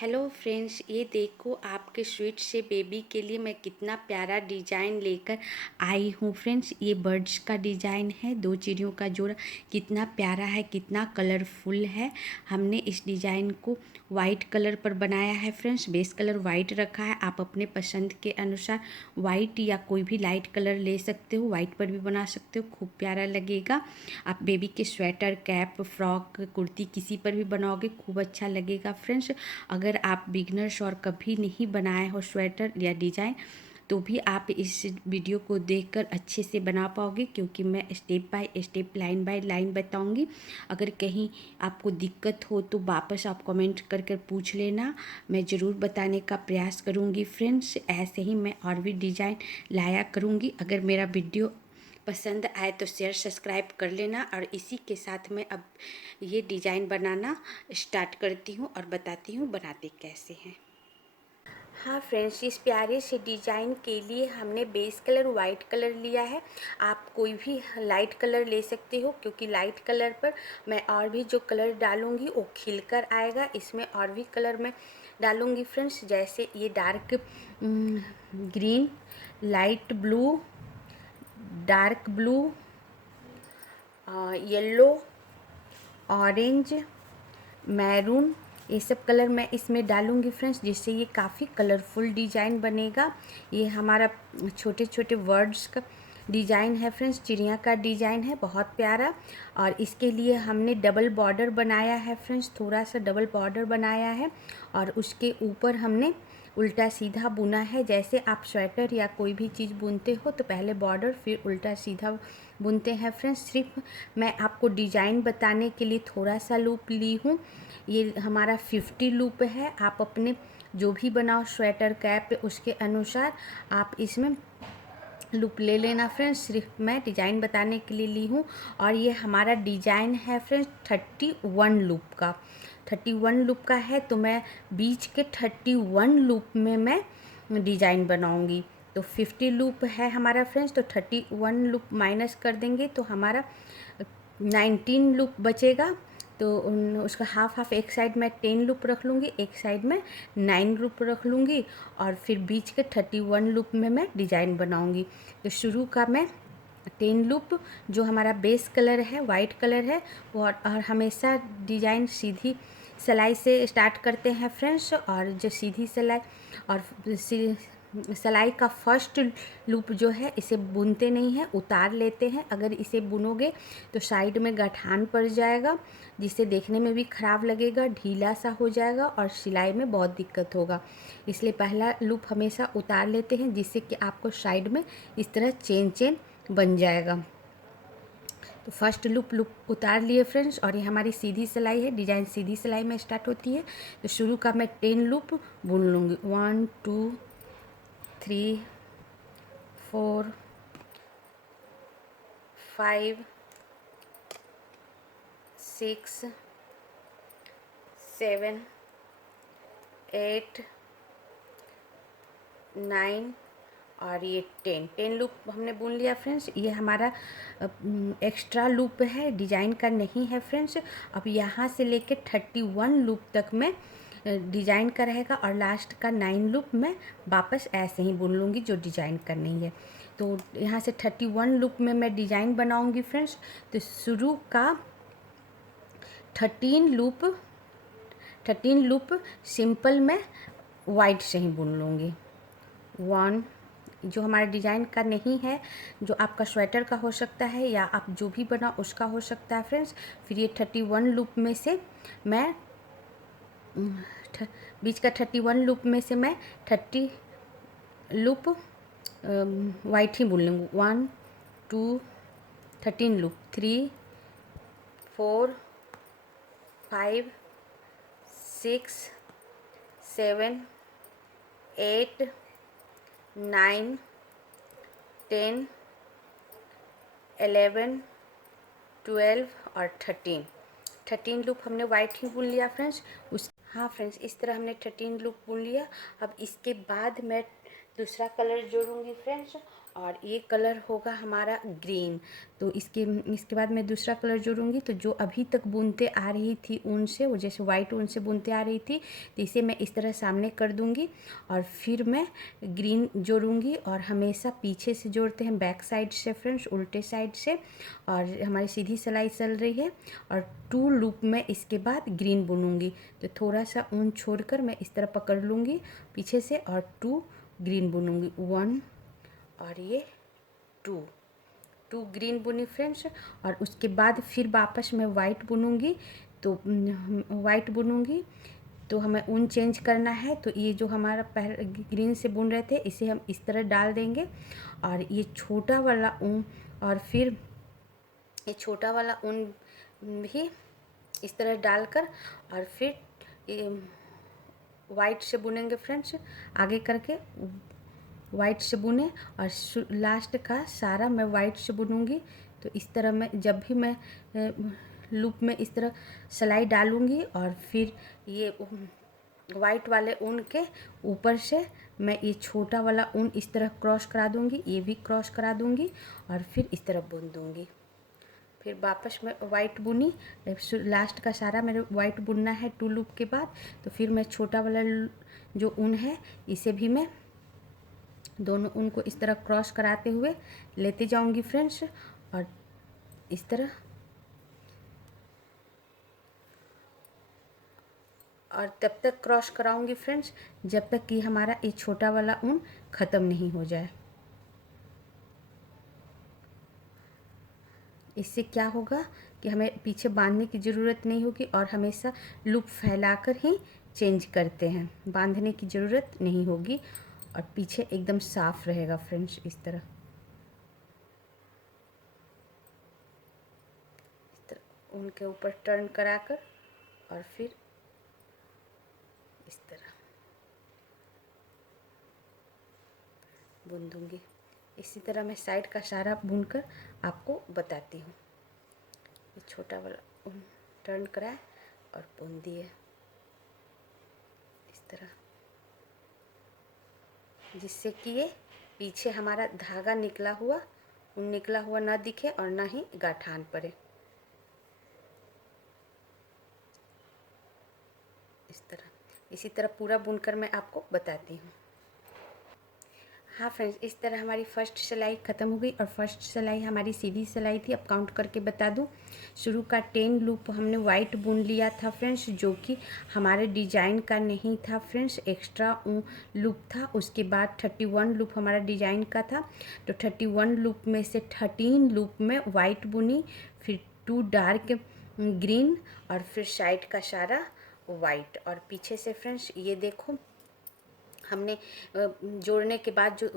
Hello friends, ये देखो आपके स्वीट से बेबी के लिए मैं कितना प्यारा डिज़ाइन लेकर आई हूँ। फ्रेंड्स, ये बर्ड्स का डिज़ाइन है, दो चिड़ियों का जोड़ा। कितना प्यारा है, कितना कलरफुल है। हमने इस डिज़ाइन को वाइट कलर पर बनाया है। फ्रेंड्स, बेस कलर वाइट रखा है। आप अपने पसंद के अनुसार वाइट या कोई भी लाइट कलर ले सकते हो, वाइट पर भी बना सकते हो, खूब प्यारा लगेगा। आप बेबी के स्वेटर, कैप, फ्रॉक, कुर्ती किसी पर भी बनाओगे खूब अच्छा लगेगा। फ्रेंड्स, अगर आप बिगनर्स और कभी नहीं बनाए हो स्वेटर या डिज़ाइन, तो भी आप इस वीडियो को देखकर अच्छे से बना पाओगे, क्योंकि मैं step by step, line by line बताऊंगी। अगर कहीं आपको दिक्कत हो तो वापस आप कमेंट कर कर पूछ लेना, मैं ज़रूर बताने का प्रयास करूंगी। फ्रेंड्स, ऐसे ही मैं और भी डिज़ाइन लाया करूंगी। अगर मेरा वीडियो पसंद आए तो शेयर सब्सक्राइब कर लेना। और इसी के साथ मैं अब ये डिज़ाइन बनाना स्टार्ट करती हूँ और बताती हूँ बनाते कैसे हैं। हाँ फ्रेंड्स, इस प्यारे से डिज़ाइन के लिए हमने बेस कलर वाइट कलर लिया है। आप कोई भी लाइट कलर ले सकते हो, क्योंकि लाइट कलर पर मैं और भी जो कलर डालूँगी वो खिलकर आएगा। इसमें और भी कलर मैं डालूँगी फ्रेंड्स, जैसे ये dark green, light blue, dark blue, yellow, orange, maroon, ये सब कलर मैं इसमें डालूँगी फ्रेंड्स, जिससे ये काफ़ी कलरफुल डिज़ाइन बनेगा। ये हमारा छोटे छोटे वर्ड्स का डिज़ाइन है फ्रेंड्स, चिड़िया का डिज़ाइन है, बहुत प्यारा। और इसके लिए हमने डबल बॉर्डर बनाया है फ्रेंड्स, थोड़ा सा डबल बॉर्डर बनाया है, और उसके ऊपर हमने उल्टा सीधा बुना है। जैसे आप स्वेटर या कोई भी चीज़ बुनते हो तो पहले बॉर्डर फिर उल्टा सीधा बुनते हैं फ्रेंड्स। सिर्फ मैं आपको डिज़ाइन बताने के लिए थोड़ा सा लूप ली हूँ। ये हमारा 50 लूप है। आप अपने जो भी बनाओ स्वेटर, कैप, उसके अनुसार आप इसमें लूप ले लेना फ्रेंड्स। सिर्फ मैं डिज़ाइन बताने के लिए ली हूँ। और ये हमारा डिज़ाइन है फ्रेंड्स 31 लूप का। 31 लूप का है, तो मैं बीच के 31 लूप में मैं डिज़ाइन बनाऊँगी। तो 50 लूप है हमारा फ्रेंड्स, तो 31 लूप माइनस कर देंगे तो हमारा 19 लूप बचेगा। तो उसका हाफ हाफ, एक साइड में 10 लूप रख लूँगी, एक साइड में 9 लूप रख लूँगी, और फिर बीच के 31 लूप में मैं डिज़ाइन बनाऊँगी। तो शुरू का मैं 10 लूप, जो हमारा बेस कलर है वाइट कलर है वो, और हमेशा डिज़ाइन सीधी सिलाई से स्टार्ट करते हैं फ्रेंड्स। और जो सीधी सिलाई और सिलाई का फर्स्ट लूप जो है, इसे बुनते नहीं हैं, उतार लेते हैं। अगर इसे बुनोगे तो साइड में गठान पड़ जाएगा, जिससे देखने में भी ख़राब लगेगा, ढीला सा हो जाएगा और सिलाई में बहुत दिक्कत होगा। इसलिए पहला लूप हमेशा उतार लेते हैं, जिससे कि आपको साइड में इस तरह चेन चेन बन जाएगा। तो फर्स्ट लूप उतार लिए फ्रेंड्स, और ये हमारी सीधी सिलाई है। डिज़ाइन सीधी सिलाई में स्टार्ट होती है। तो शुरू का मैं 10 लूप बुन लूँगी। 1 2 3 4 5 6 7 8 9 और ये 10 लूप हमने बुन लिया फ्रेंड्स। ये हमारा एक्स्ट्रा लूप है, डिज़ाइन का नहीं है फ्रेंड्स। अब यहाँ से लेके 31 लूप तक में डिज़ाइन का रहेगा, और लास्ट का 9 लूप मैं वापस ऐसे ही बुन लूँगी, जो डिज़ाइन का नहीं है। तो यहाँ से 31 लूप में मैं डिज़ाइन बनाऊँगी फ्रेंड्स। तो शुरू का 13 लूप सिंपल में वाइट से ही बुन लूँगी। 1, जो हमारे डिज़ाइन का नहीं है, जो आपका स्वेटर का हो सकता है या आप जो भी बना उसका हो सकता है फ्रेंड्स। फिर ये 31 लूप में से मैं बीच का 31 लूप में से मैं 30 लूप वाइट ही बुन लूँगी। 1 2 13 लूप, 3 4 5 6 7 8 9 10 11 12 और 13 लूप हमने वाइट ही बुन लिया फ्रेंड्स। हाँ फ्रेंड्स, इस तरह हमने 13 लूप बुन लिया। अब इसके बाद मैं दूसरा कलर जोड़ूंगी फ्रेंड्स, और ये कलर होगा हमारा ग्रीन। तो इसके बाद मैं दूसरा कलर जोड़ूंगी। तो जो अभी तक बुनते आ रही थी ऊन से, वो जैसे वाइट ऊन से बुनते आ रही थी, तो इसे मैं इस तरह सामने कर दूंगी और फिर मैं ग्रीन जोड़ूंगी। और हमेशा पीछे से जोड़ते हैं, बैक साइड से फ्रेंड्स, उल्टे साइड से। और हमारी सीधी सिलाई चल रही है और 2 लूप में इसके बाद ग्रीन बुनूंगी। तो थोड़ा सा ऊन छोड़कर मैं इस तरह पकड़ लूँगी पीछे से और 2 ग्रीन बुनूंगी, 1 और ये 2 ग्रीन बुनी फ्रेंड्स। और उसके बाद फिर वापस मैं वाइट बुनूंगी। तो वाइट बुनूंगी तो हमें ऊन चेंज करना है। तो ये जो हमारा पहले ग्रीन से बुन रहे थे, इसे हम इस तरह डाल देंगे और ये छोटा वाला ऊन, और फिर ये छोटा वाला ऊन भी इस तरह डालकर और फिर ये वाइट से बुनेंगे फ्रेंड्स, आगे करके वाइट से बुने और लास्ट का सारा मैं वाइट से बुनूंगी। तो इस तरह मैं जब भी मैं लूप में इस तरह सिलाई डालूंगी और फिर ये वाइट वाले ऊन के ऊपर से मैं ये छोटा वाला ऊन इस तरह क्रॉस करा दूंगी, ये भी क्रॉस करा दूंगी और फिर इस तरह बुन दूंगी। फिर वापस मैं वाइट बुनी, लास्ट का सारा मेरे वाइट बुनना है 2 लूप के बाद। तो फिर मैं छोटा वाला जो ऊन है इसे भी मैं दोनों ऊन को इस तरह क्रॉस कराते हुए लेते जाऊंगी फ्रेंड्स, और इस तरह, और तब तक क्रॉस कराऊंगी फ्रेंड्स जब तक कि हमारा ये छोटा वाला ऊन ख़त्म नहीं हो जाए। इससे क्या होगा कि हमें पीछे बांधने की ज़रूरत नहीं होगी और हमेशा लूप फैलाकर ही चेंज करते हैं, बांधने की ज़रूरत नहीं होगी और पीछे एकदम साफ रहेगा फ्रेंड्स। इस तरह उनके ऊपर टर्न कराकर और फिर इस तरह बुन दूंगी। इसी तरह मैं साइड का सारा बुनकर आपको बताती हूँ। ये छोटा वाला टर्न कराए और बुन दिए इस तरह, जिससे कि ये पीछे हमारा धागा निकला हुआ, ऊन निकला हुआ ना दिखे और ना ही गाठान पड़े। इस तरह, इसी तरह पूरा बुनकर मैं आपको बताती हूँ। हाँ फ्रेंड्स, इस तरह हमारी फर्स्ट सिलाई ख़त्म हो गई और फर्स्ट सिलाई हमारी सीधी सिलाई थी। अब काउंट करके बता दूँ, शुरू का 10 लूप हमने वाइट बुन लिया था फ्रेंड्स, जो कि हमारे डिजाइन का नहीं था फ्रेंड्स, एक्स्ट्रा लूप था। उसके बाद 31 लूप हमारा डिजाइन का था। तो 31 लूप में से 13 लूप में वाइट बुनी, फिर 2 डार्क ग्रीन और फिर साइड का सारा वाइट। और पीछे से फ्रेंड्स ये देखो, हमने जोड़ने के बाद जो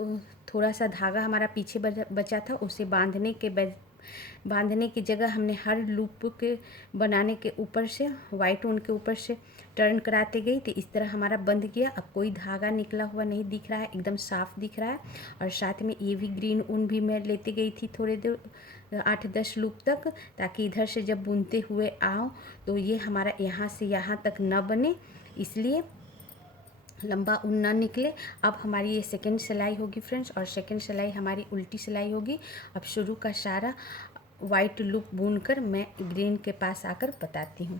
थोड़ा सा धागा हमारा पीछे बचा था, उसे बांधने की जगह हमने हर लूप के बनाने के ऊपर से वाइट ऊन के ऊपर से टर्न कराते गई। तो इस तरह हमारा बंध गया। अब कोई धागा निकला हुआ नहीं दिख रहा है, एकदम साफ दिख रहा है। और साथ में ये भी ग्रीन ऊन भी मैं लेते गई थी थोड़े देर, 8-10 लूप तक, ताकि इधर से जब बुनते हुए आओ तो ये हमारा यहाँ से यहाँ तक न बने, इसलिए लंबा ऊन ना निकले। अब हमारी ये सेकेंड सिलाई होगी फ्रेंड्स, और सेकेंड सिलाई हमारी उल्टी सिलाई होगी। अब शुरू का सारा वाइट लूप बुनकर मैं ग्रीन के पास आकर बताती हूँ।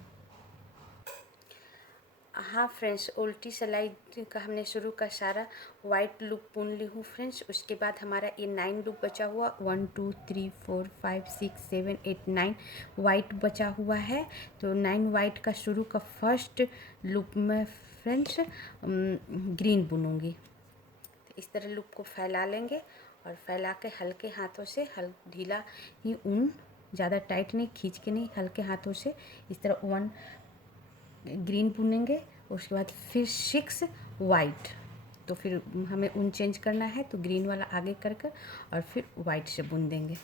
हाँ फ्रेंड्स, उल्टी सिलाई का हमने शुरू का सारा वाइट लूप बुन ली हूँ फ्रेंड्स। उसके बाद हमारा ये 9 लूप बचा हुआ, 1 2 3 4 5 6 7 8 9 वाइट बचा हुआ है। तो 9 वाइट का शुरू का फर्स्ट लूप में फ्रेंड्स ग्रीन बुनूंगी। तो इस तरह लूप को फैला लेंगे और फैला के हल्के हाथों से, ढीला ही ऊन, ज़्यादा टाइट नहीं, खींच के नहीं, हल्के हाथों से इस तरह 1 ग्रीन बुनेंगे। उसके बाद फिर 6 वाइट। तो फिर हमें ऊन चेंज करना है तो ग्रीन वाला आगे कर कर और फिर वाइट से बुन देंगे।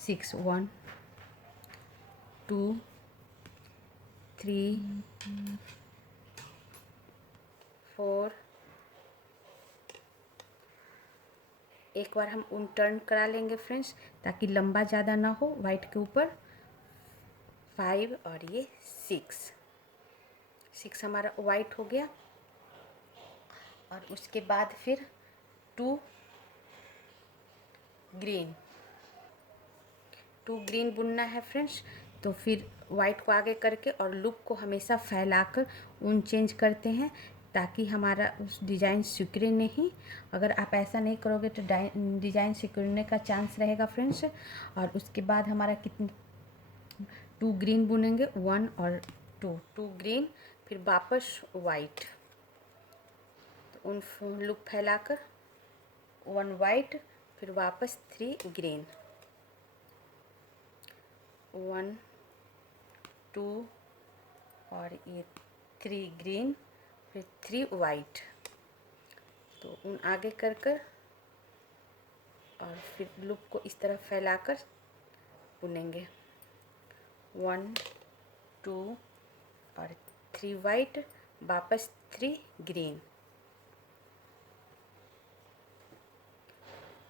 6 1 2 3 4, एक बार हम ऊन टर्न करा लेंगे फ्रेंड्स ताकि लंबा ज़्यादा ना हो वाइट के ऊपर। 5 और ये 6 हमारा वाइट हो गया। और उसके बाद फिर 2 ग्रीन, 2 ग्रीन बुनना है फ्रेंड्स। तो फिर वाइट को आगे करके और लूप को हमेशा फैलाकर ऊन चेंज करते हैं ताकि हमारा उस डिज़ाइन सिकुड़े नहीं। अगर आप ऐसा नहीं करोगे तो डिज़ाइन सिकुड़ने का चांस रहेगा फ्रेंड्स। और उसके बाद हमारा कितने 2 ग्रीन बुनेंगे, 1 और 2 ग्रीन, फिर वापस वाइट। तो उन लूप फैलाकर 1 वाइट, फिर वापस 3 ग्रीन, 1 2 और ये 3 ग्रीन, फिर 3 वाइट। तो उन आगे कर और फिर लूप को इस तरह फैलाकर बुनेंगे, 1 2 और 3 वाइट, वापस 3 ग्रीन,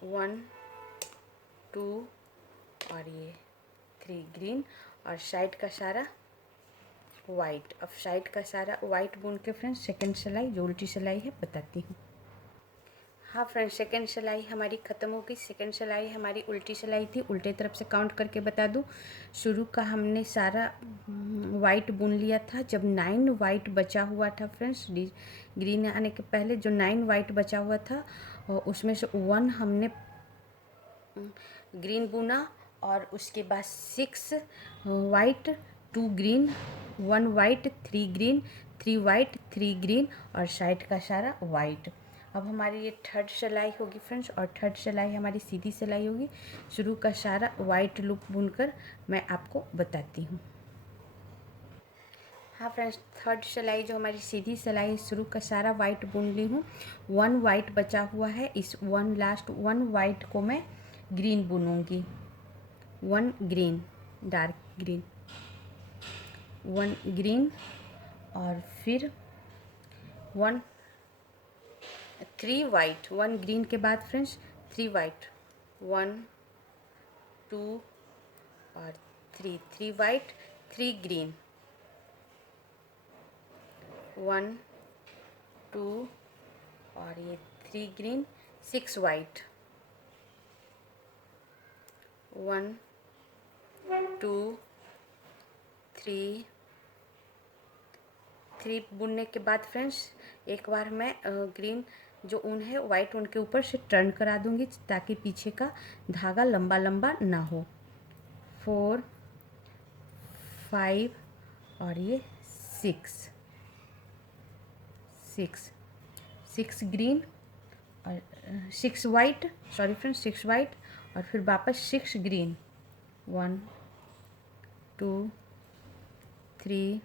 1 2 और ये 3 ग्रीन और साइड का सारा वाइट। अब साइड का सारा वाइट बुन के फ्रेंड्स सेकंड सिलाई जो उल्टी सिलाई है बताती हूँ। हाँ फ्रेंड्स, सेकंड सिलाई हमारी ख़त्म हो गई। सेकंड सिलाई हमारी उल्टी सिलाई थी। उल्टे तरफ से काउंट करके बता दूँ, शुरू का हमने सारा वाइट बुन लिया था। जब 9 वाइट बचा हुआ था फ्रेंड्स, ग्रीन आने के पहले जो 9 वाइट बचा हुआ था उसमें से 1 हमने ग्रीन बुना और उसके बाद 6 white, 2 green, 1 white, 3 green, 3 white, 3 green और साइड का सारा वाइट। अब हमारी ये थर्ड सिलाई होगी फ्रेंड्स, और थर्ड सिलाई हमारी सीधी सिलाई होगी। शुरू का सारा वाइट लूप बुनकर मैं आपको बताती हूँ। हाँ फ्रेंड्स, थर्ड सिलाई जो हमारी सीधी सिलाई, शुरू का सारा वाइट बुन ली हूँ। 1 वाइट बचा हुआ है, इस लास्ट 1 वाइट को मैं ग्रीन बुनूंगी। 1 ग्रीन, डार्क ग्रीन, 1 ग्रीन और फिर 3 वाइट। 1 ग्रीन के बाद फ्रेंड्स 3 वाइट, 1 2 और 3 वाइट, 3 ग्रीन, 1 2 और ये 3 ग्रीन, 6 वाइट, 1 2 3 बुनने के बाद फ्रेंड्स एक बार मैं ग्रीन जो ऊन है वाइट ऊन के ऊपर से टर्न करा दूंगी ताकि पीछे का धागा लंबा लंबा ना हो। 4 5 और ये 6 ग्रीन और 6 वाइट, सॉरी फ्रेंड्स 6 वाइट और फिर वापस 6 ग्रीन, 1 2 3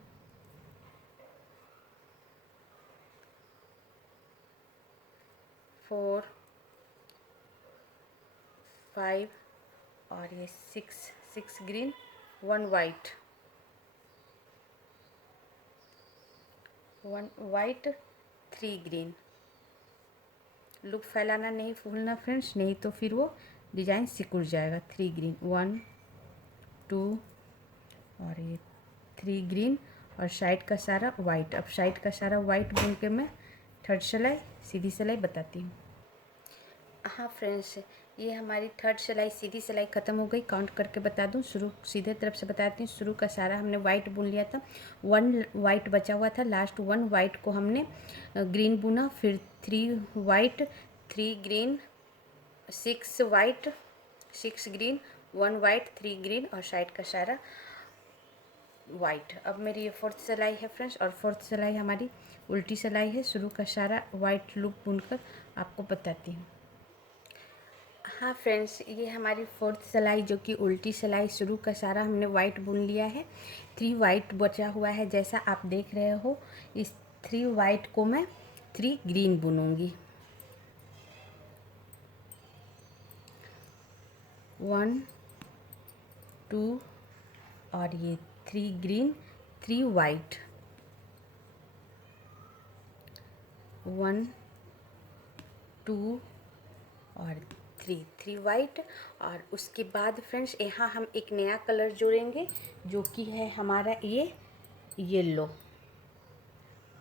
4 5 और ये 6 ग्रीन, 1 वाइट, 3 ग्रीन। लूप फैलाना नहीं भूलना फ्रेंड्स, नहीं तो फिर वो डिज़ाइन सिकुड़ जाएगा। 3 ग्रीन, 1 2 और ये 3 ग्रीन और साइड का सारा वाइट। अब साइड का सारा वाइट बुन के मैं थर्ड सिलाई सीधी सिलाई बताती हूँ। हाँ फ्रेंड्स, ये हमारी थर्ड सिलाई सीधी सिलाई ख़त्म हो गई। काउंट करके बता दूँ, शुरू सीधे तरफ से बताती हूँ। शुरू का सारा हमने वाइट बुन लिया था, 1 वाइट बचा हुआ था, लास्ट 1 वाइट को हमने ग्रीन बुना, फिर 3 white, 3 green, 6 white, 6 green, 1 white, 3 green और साइड का सारा वाइट। अब मेरी ये फोर्थ सिलाई है फ्रेंड्स, और फोर्थ सिलाई हमारी उल्टी सिलाई है। शुरू का सारा वाइट लूप बुनकर आपको बताती हूँ। हाँ फ्रेंड्स, ये हमारी फोर्थ सिलाई जो कि उल्टी सिलाई, शुरू का सारा हमने वाइट बुन लिया है। 3 वाइट बचा हुआ है जैसा आप देख रहे हो। इस 3 वाइट को मैं 3 ग्रीन बुनूंगी, 1 2 और ये 3 ग्रीन, 3 वाइट, 1 2 और 3 वाइट। और उसके बाद फ्रेंड्स यहाँ हम एक नया कलर जोड़ेंगे जो कि है हमारा ये येलो।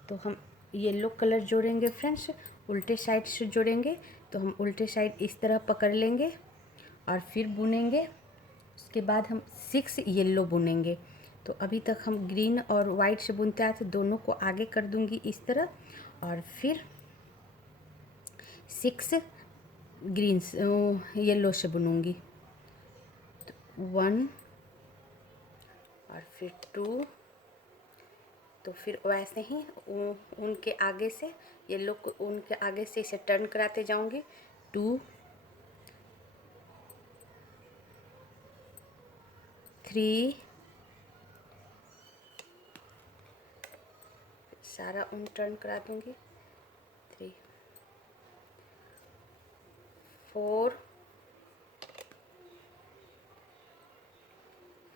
तो हम येलो कलर जोड़ेंगे फ्रेंड्स उल्टे साइड से जोड़ेंगे, तो हम उल्टे साइड इस तरह पकड़ लेंगे और फिर बुनेंगे। उसके बाद हम 6 येलो बुनेंगे। तो अभी तक हम ग्रीन और वाइट से बुनते आए थे, दोनों को आगे कर दूंगी इस तरह, और फिर 6 ग्रीन येलो से बुनूंगी। तो 1 और फिर 2, तो फिर वैसे ही ऊन के आगे से येलो को ऊन के आगे से इसे टर्न कराते जाऊंगी। 2 3, सारा ऊन टर्न करा दूंगी। 3 4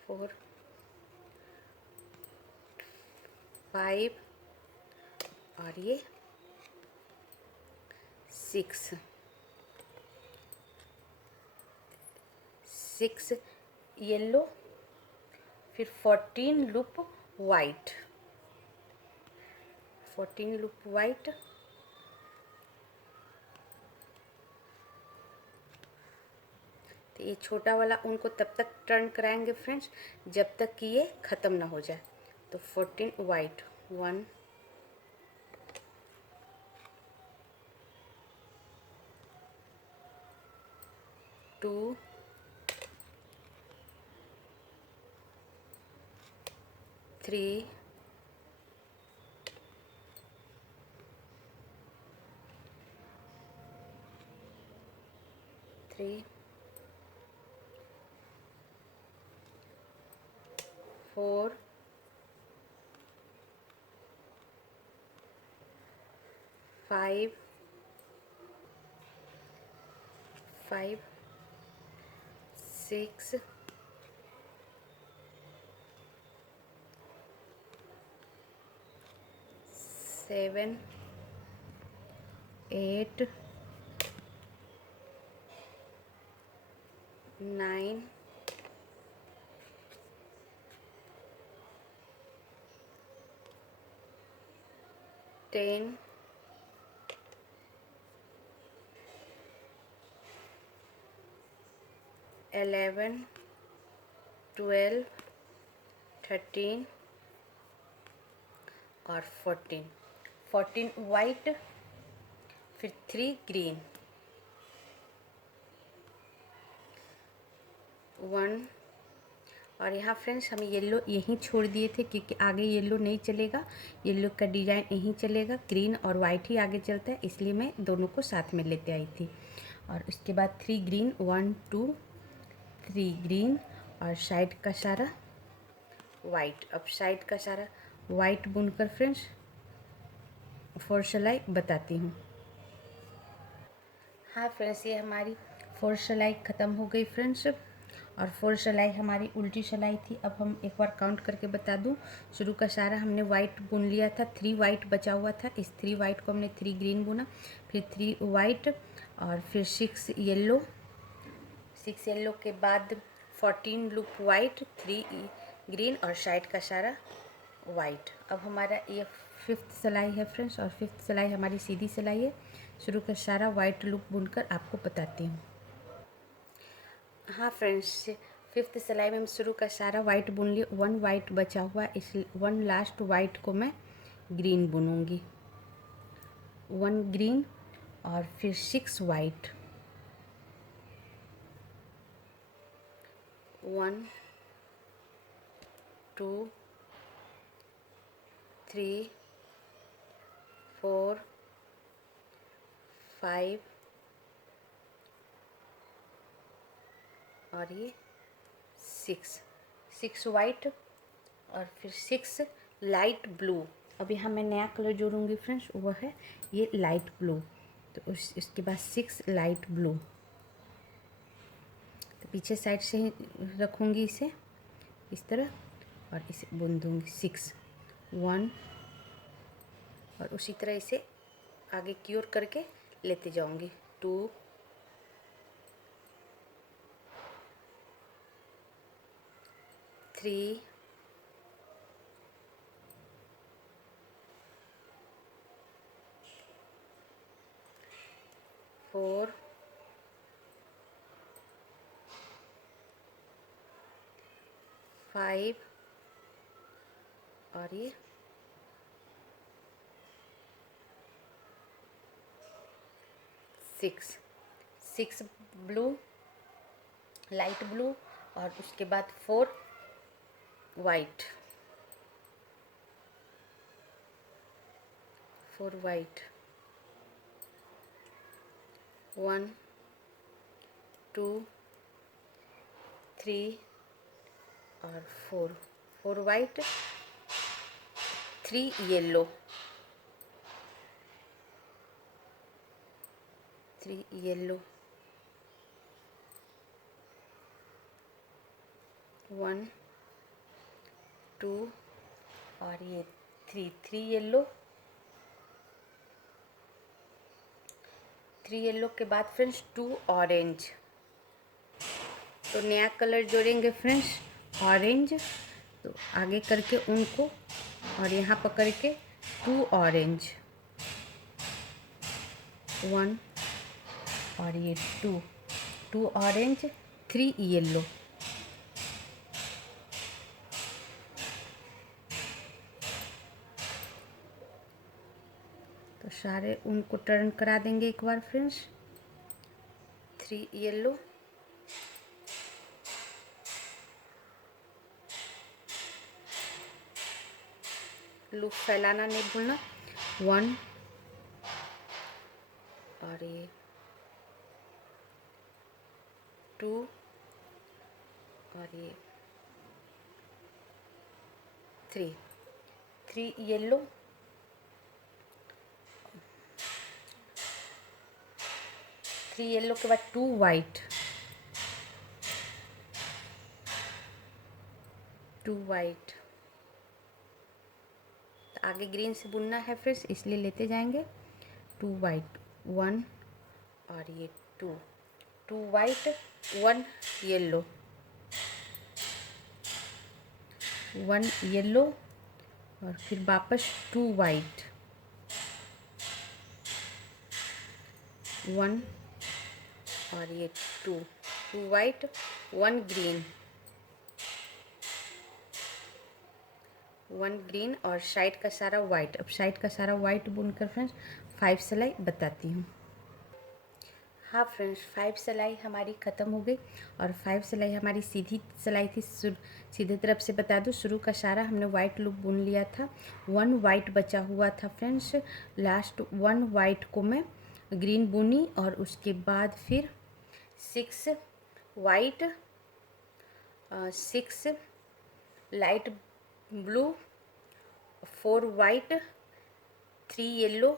4 5 और ये 6 येलो, फिर 14 लूप वाइट, 14 लूप वाइट। तो ये छोटा वाला उनको तब तक टर्न कराएंगे फ्रेंड्स जब तक कि ये ख़त्म ना हो जाए। तो 14 वाइट, 1 2 3 3 4 5 5 6 7 8 9 10 11 12 13 और 14 वाइट, फिर 3 ग्रीन, 1। और यहाँ फ्रेंड्स हम येलो यहीं छोड़ दिए थे क्योंकि आगे येलो नहीं चलेगा, येलो का डिज़ाइन यहीं चलेगा, ग्रीन और वाइट ही आगे चलता है, इसलिए मैं दोनों को साथ में लेते आई थी। और उसके बाद 3 ग्रीन, 1 2 3 ग्रीन और साइड का सारा वाइट। अब साइड का सारा वाइट बुनकर फ्रेंड्स 4 सिलाई बताती हूँ। हाँ फ्रेंड्स, ये हमारी 4 सिलाई ख़त्म हो गई फ्रेंड्स, और 4 सिलाई हमारी उल्टी सिलाई थी। अब हम एक बार काउंट करके बता दूं, शुरू का सारा हमने वाइट बुन लिया था, 3 वाइट बचा हुआ था, इस 3 वाइट को हमने 3 ग्रीन बुना, फिर 3 वाइट और फिर 6 येलो, 6 येलो के बाद 14 लूप वाइट, 3 ग्रीन और साइड का सारा वाइट। अब हमारा ये 5th सिलाई है फ्रेंड्स, और 5th सिलाई हमारी सीधी सिलाई है। शुरू का सारा वाइट लूप बुनकर आपको बताती हूँ। हाँ फ्रेंड्स, 5th सिलाई में हम शुरू का सारा वाइट बुन लिए, 1 वाइट बचा हुआ, इस 1 लास्ट वाइट को मैं ग्रीन बुनूंगी, 1 ग्रीन और फिर 6 वाइट, 1 2 3 4 5 और ये 6 वाइट और फिर 6 लाइट ब्लू। अब यहाँ मैं नया कलर जोड़ूंगी फ्रेंड्स, वो है ये लाइट ब्लू। तो उसके बाद 6 लाइट ब्लू, तो पीछे साइड से ही रखूँगी इसे इस तरह और इसे बुन दूँगी 6 1, और उसी तरह इसे आगे की ओर करके लेते जाऊँगी 2 3 4 4, 5 और ये 6, 6 ब्लू, लाइट ब्लू, और उसके बाद 4 वाइट, 4 वाइट, 1 2 3 और 4, 4 वाइट, 3 येलो, 3 येलो, 1 2 और ये 3 येलो, 3 येलो के बाद फ्रेंड्स 2 ऑरेंज। तो नया कलर जोड़ेंगे फ्रेंड्स ऑरेंज, तो आगे करके उनको और यहाँ पकड़ के 2 ऑरेंज, 1 और ये 2 ऑरेंज, 3 येलो, तो सारे उनको टर्न करा देंगे एक बार फ्रेंड्स। 3 येलो, लूप फैलाना नहीं भूलना, 1 और ये 2 और ये 3 येलो, 3 येलो के बाद 2 वाइट, 2 वाइट, आगे ग्रीन से बुनना है फ्रेंड्स इसलिए लेते जाएंगे। 2 वाइट, 1 और ये 2 वाइट, 1 येलो, 1 येलो और फिर वापस 2 वाइट, 1 और ये 2 वाइट, 1 ग्रीन, 1 ग्रीन और साइड का सारा वाइट। अब साइड का सारा वाइट बुनकर फ्रेंड्स 5 सिलाई बताती हूँ। हाँ फ्रेंड्स 5 सिलाई हमारी ख़त्म हो गई और 5 सिलाई हमारी सीधी सिलाई थी। सीधे तरफ से बता दूँ, शुरू का सारा हमने वाइट लूप बुन लिया था, 1 वाइट बचा हुआ था फ्रेंड्स। लास्ट 1 वाइट को मैं ग्रीन बुनी और उसके बाद फिर 6 white, 6 light blue, 4 white, 3 yellow,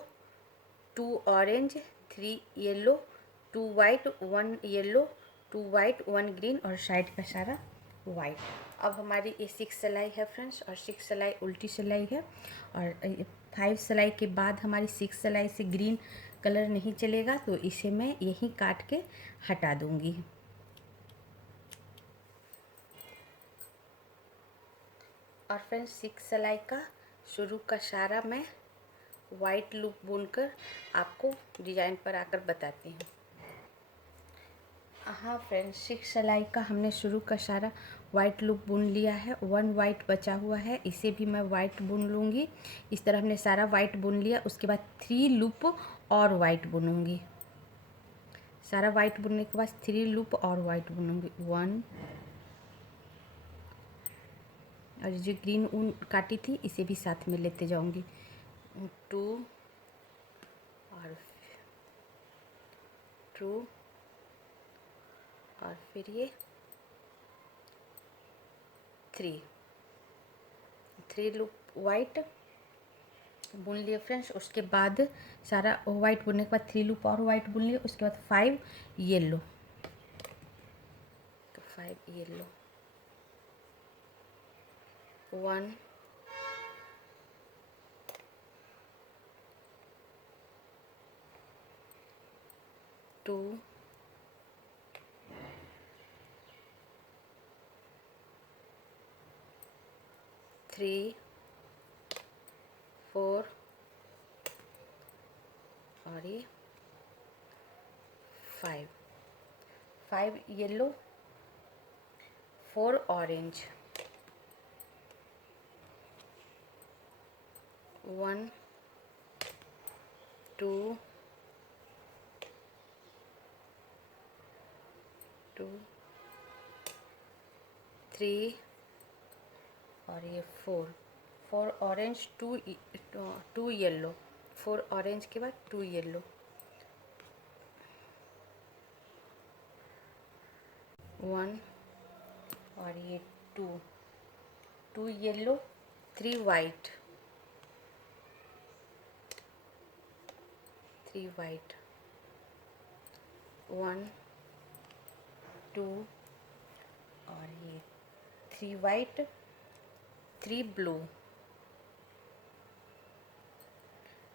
2 orange, 3 yellow, 2 white, 1 yellow, 2 white, 1 green और साइड का सारा वाइट। अब हमारी ये 6 सिलाई है फ्रेंड्स और 6 सिलाई उल्टी सिलाई है और 5 सिलाई के बाद हमारी 6 सिलाई से ग्रीन कलर नहीं चलेगा, तो इसे मैं यहीं काट के हटा दूँगी। और फ्रेंड्स 6 सिलाई का शुरू का सारा मैं वाइट लूप बुनकर आपको डिज़ाइन पर आकर बताती हूँ। हाँ फ्रेंड्स 6 सिलाई का हमने शुरू का सारा वाइट लूप बुन लिया है, 1 वाइट बचा हुआ है, इसे भी मैं वाइट बुन लूँगी। इस तरह हमने सारा वाइट बुन लिया, उसके बाद 3 लूप और वाइट बुनूँगी। सारा वाइट बुनने के बाद 3 लूप और वाइट बुनूँगी, 1 और जो ग्रीन ऊन काटी थी इसे भी साथ में लेते जाऊँगी, 2 और 2 और फिर ये 3 लूप वाइट बुन लिए फ्रेंड्स। उसके बाद सारा वाइट बुनने के बाद 3 लूप और वाइट बुन लिए, उसके बाद 5 येलो, तो 5 येलो, 1 2 3 4 और ये 5, 5 येलो, 4 ऑरेंज, 1 2 2 3 और ये 4, 4 ऑरेंज, 2 येलो, 4 ऑरेंज के बाद 2 येलो, 1 और ये 2, 2 येलो, 3 वाइट, 3 वाइट, 1 2 और ये 3 वाइट, 3 ब्लू।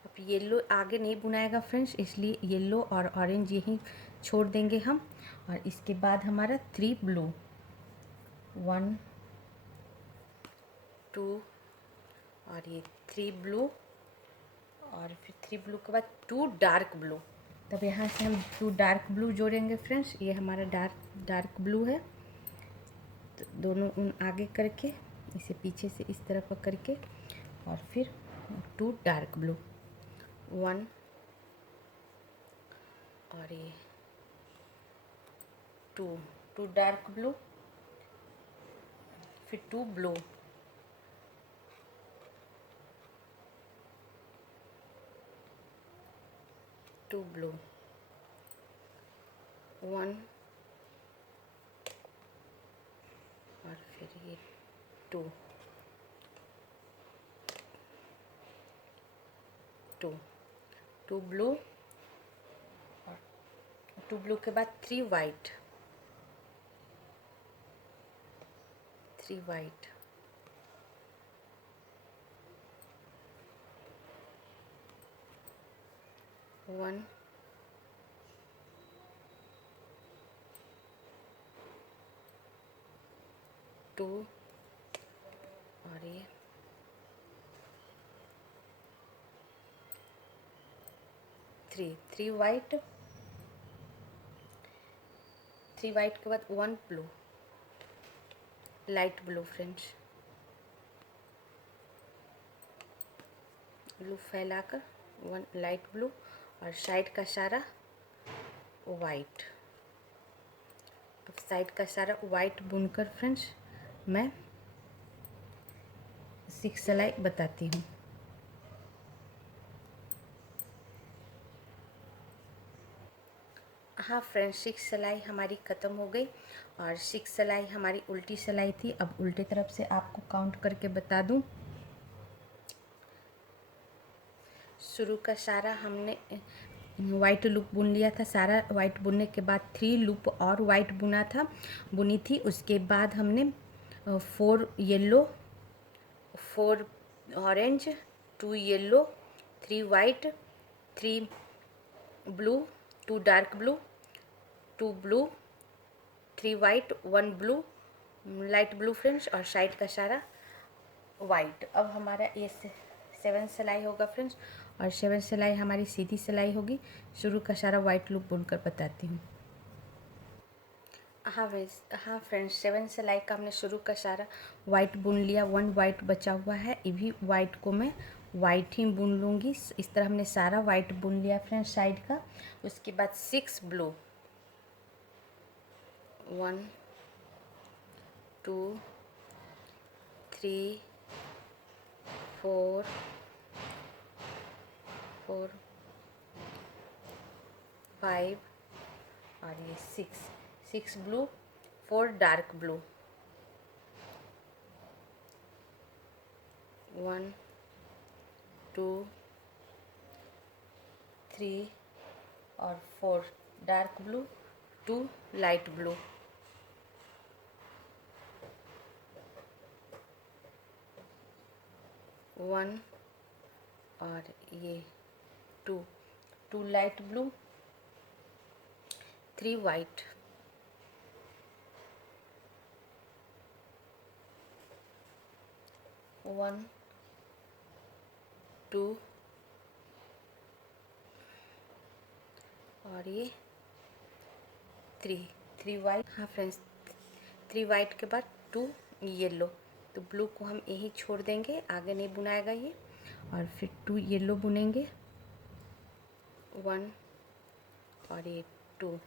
अब येलो आगे नहीं बुनाएगा फ्रेंड्स, इसलिए येलो और ऑरेंज यहीं छोड़ देंगे हम। और इसके बाद हमारा 3 ब्लू, 1 2 और ये 3 ब्लू, और फिर 3 ब्लू के बाद 2 डार्क ब्लू। तब यहाँ से हम 2 डार्क ब्लू जोड़ेंगे फ्रेंड्स। ये हमारा डार्क ब्लू है, तो दोनों उन आगे करके इसे पीछे से इस तरफ पकड़ के, और फिर 2 डार्क ब्लू, 1 और ये 2 डार्क ब्लू, फिर 2 ब्लू, 2 ब्लू, 1 और फिर ये 2 2 2 ब्लू, और 2 ब्लू के बाद 3 वाइट, 3 वाइट, 1 2 और ये 3 वाइट, 3 वाइट के बाद 1 blue, light blue friends, blue फैलाकर 1 लाइट ब्लू, और साइड का सारा वाइट। अब साइड का सारा वाइट बुनकर फ्रेंड्स मैं 6 सिलाई बताती हूँ। हाँ फ्रेंड्स, 6 सिलाई हमारी ख़त्म हो गई, और 6 सिलाई हमारी उल्टी सिलाई थी। अब उल्टे तरफ से आपको काउंट करके बता दूँ। शुरू का सारा हमने वाइट लूप बुन लिया था। सारा वाइट बुनने के बाद 3 लूप और वाइट बुनी थी। उसके बाद हमने 4 yellow, 4 orange, 2 yellow, 3 white, 3 blue, 2 dark blue, 2 blue, 3 white, 1 blue, light blue friends, और साइड का सारा वाइट। अब हमारा ये 7 सिलाई होगा फ्रेंड्स, और 7 सिलाई हमारी सीधी सिलाई होगी। शुरू का सारा वाइट लूप बुनकर बताती हूँ। हाँ फ्रेंड्स, 7 सिलाई का हमने शुरू का सारा वाइट बुन लिया। 1 वाइट बचा हुआ है, ये भी वाइट को मैं वाइट ही बुन लूँगी। इस तरह हमने सारा वाइट बुन लिया फ्रेंड्स साइड का। उसके बाद 6 ब्लू, 1 2 3 4 5 और ये 6 ब्लू, 4 डार्क ब्लू, 1 2 3 और 4 डार्क ब्लू, 2 लाइट ब्लू, 1 और ये 2 लाइट ब्लू, 3 वाइट, 1 2 और ये थ्री, थ्री वाइट। हाँ फ्रेंड्स, थ्री वाइट के बाद टू येलो, तो ब्लू को हम यही छोड़ देंगे, आगे नहीं बुनाएगा ये। और फिर टू येलो बुनेंगे, वन और ये two,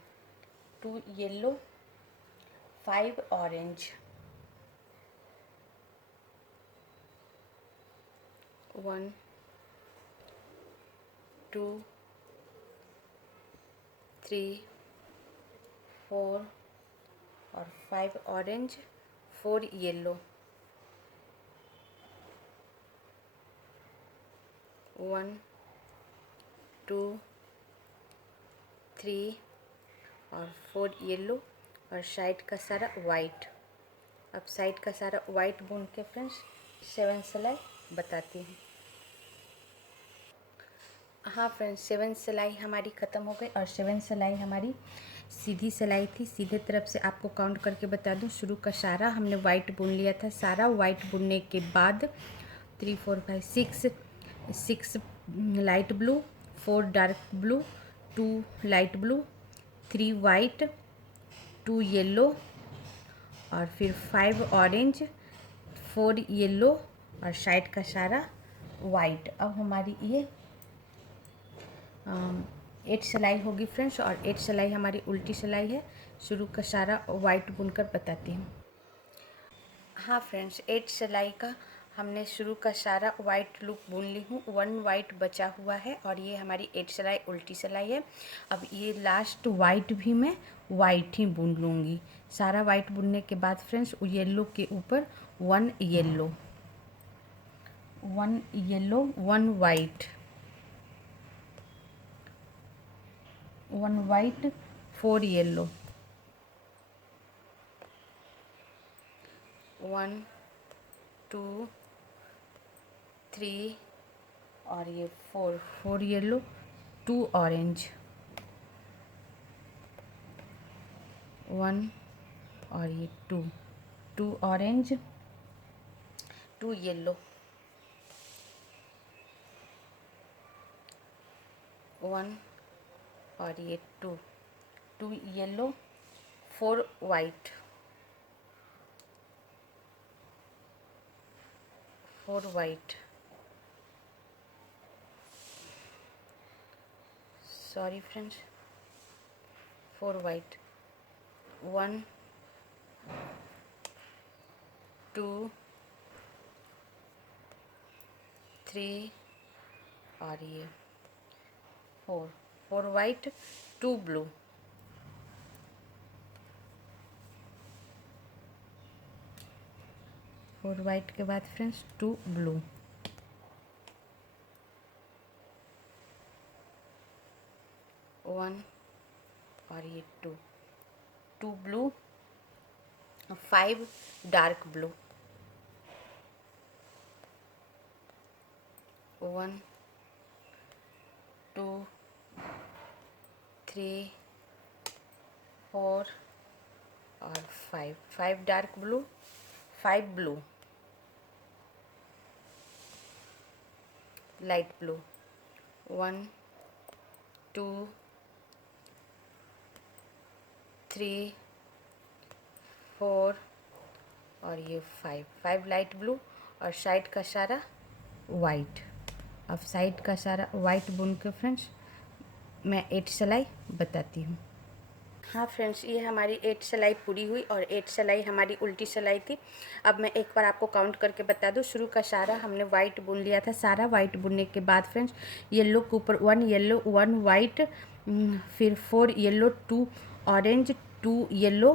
two yellow, five orange, one two three four और five orange, four yellow, one two three और फोर येलो और साइड का सारा वाइट। अब साइड का सारा वाइट बुन के फ्रेंड्स 7 सिलाई बताती हूँ। हाँ फ्रेंड्स, 7 सिलाई हमारी ख़त्म हो गई और 7 सिलाई हमारी सीधी सिलाई थी। सीधे तरफ से आपको काउंट करके बता दूँ, शुरू का सारा हमने वाइट बुन लिया था। सारा वाइट बुनने के बाद 3 4 5 6, 6 light blue, 4 dark blue, 2 light blue, 3 white, 2 yellow और फिर 5 ऑरेंज, 4 येलो और साइड का सारा वाइट। अब हमारी ये 8 सिलाई होगी फ्रेंड्स, और 8 सिलाई हमारी उल्टी सिलाई है। शुरू का सारा वाइट बुनकर बताती हूँ। हाँ फ्रेंड्स, 8 सिलाई का हमने शुरू का सारा वाइट लूप बुन ली हूँ। 1 वाइट बचा हुआ है और ये हमारी 8 सिलाई उल्टी सिलाई है। अब ये लास्ट वाइट भी मैं वाइट ही बुन लूँगी। सारा वाइट बुनने के बाद फ्रेंड्स येलो के ऊपर 1 yellow, 1 yellow, 1 white, 1 white, 4 yellow, 1 2 3 और ये 4, 4 येलो, 2 ऑरेंज, 1 और ये 2, 2 ऑरेंज, 2 येलो, 1 और ये 2, 2 yellow, 4 white, 4 white, sorry friends, 4 white, 1 2 3 और ये 4, 4 वाइट, 2 ब्लू, 4 वाइट के बाद फ्रेंड्स 2 ब्लू, 1 और ये 2, 2 ब्लू, 5 डार्क ब्लू, 1 2 3 4 और 5, 5 dark blue, 5 blue, light blue, 1 2 3 4 और ये 5, 5 लाइट ब्लू और साइड का सारा वाइट। अब साइड का सारा वाइट बुन के फ्रेंड्स मैं 8 सिलाई बताती हूँ। हाँ फ्रेंड्स, ये हमारी 8 सिलाई पूरी हुई और 8 सिलाई हमारी उल्टी सिलाई थी। अब मैं एक बार आपको काउंट करके बता दूँ। शुरू का सारा हमने वाइट बुन लिया था। सारा वाइट बुनने के बाद फ्रेंड्स येलो के ऊपर 1 येलो, 1 वाइट, फिर 4 yellow, 2 orange, 2 yellow,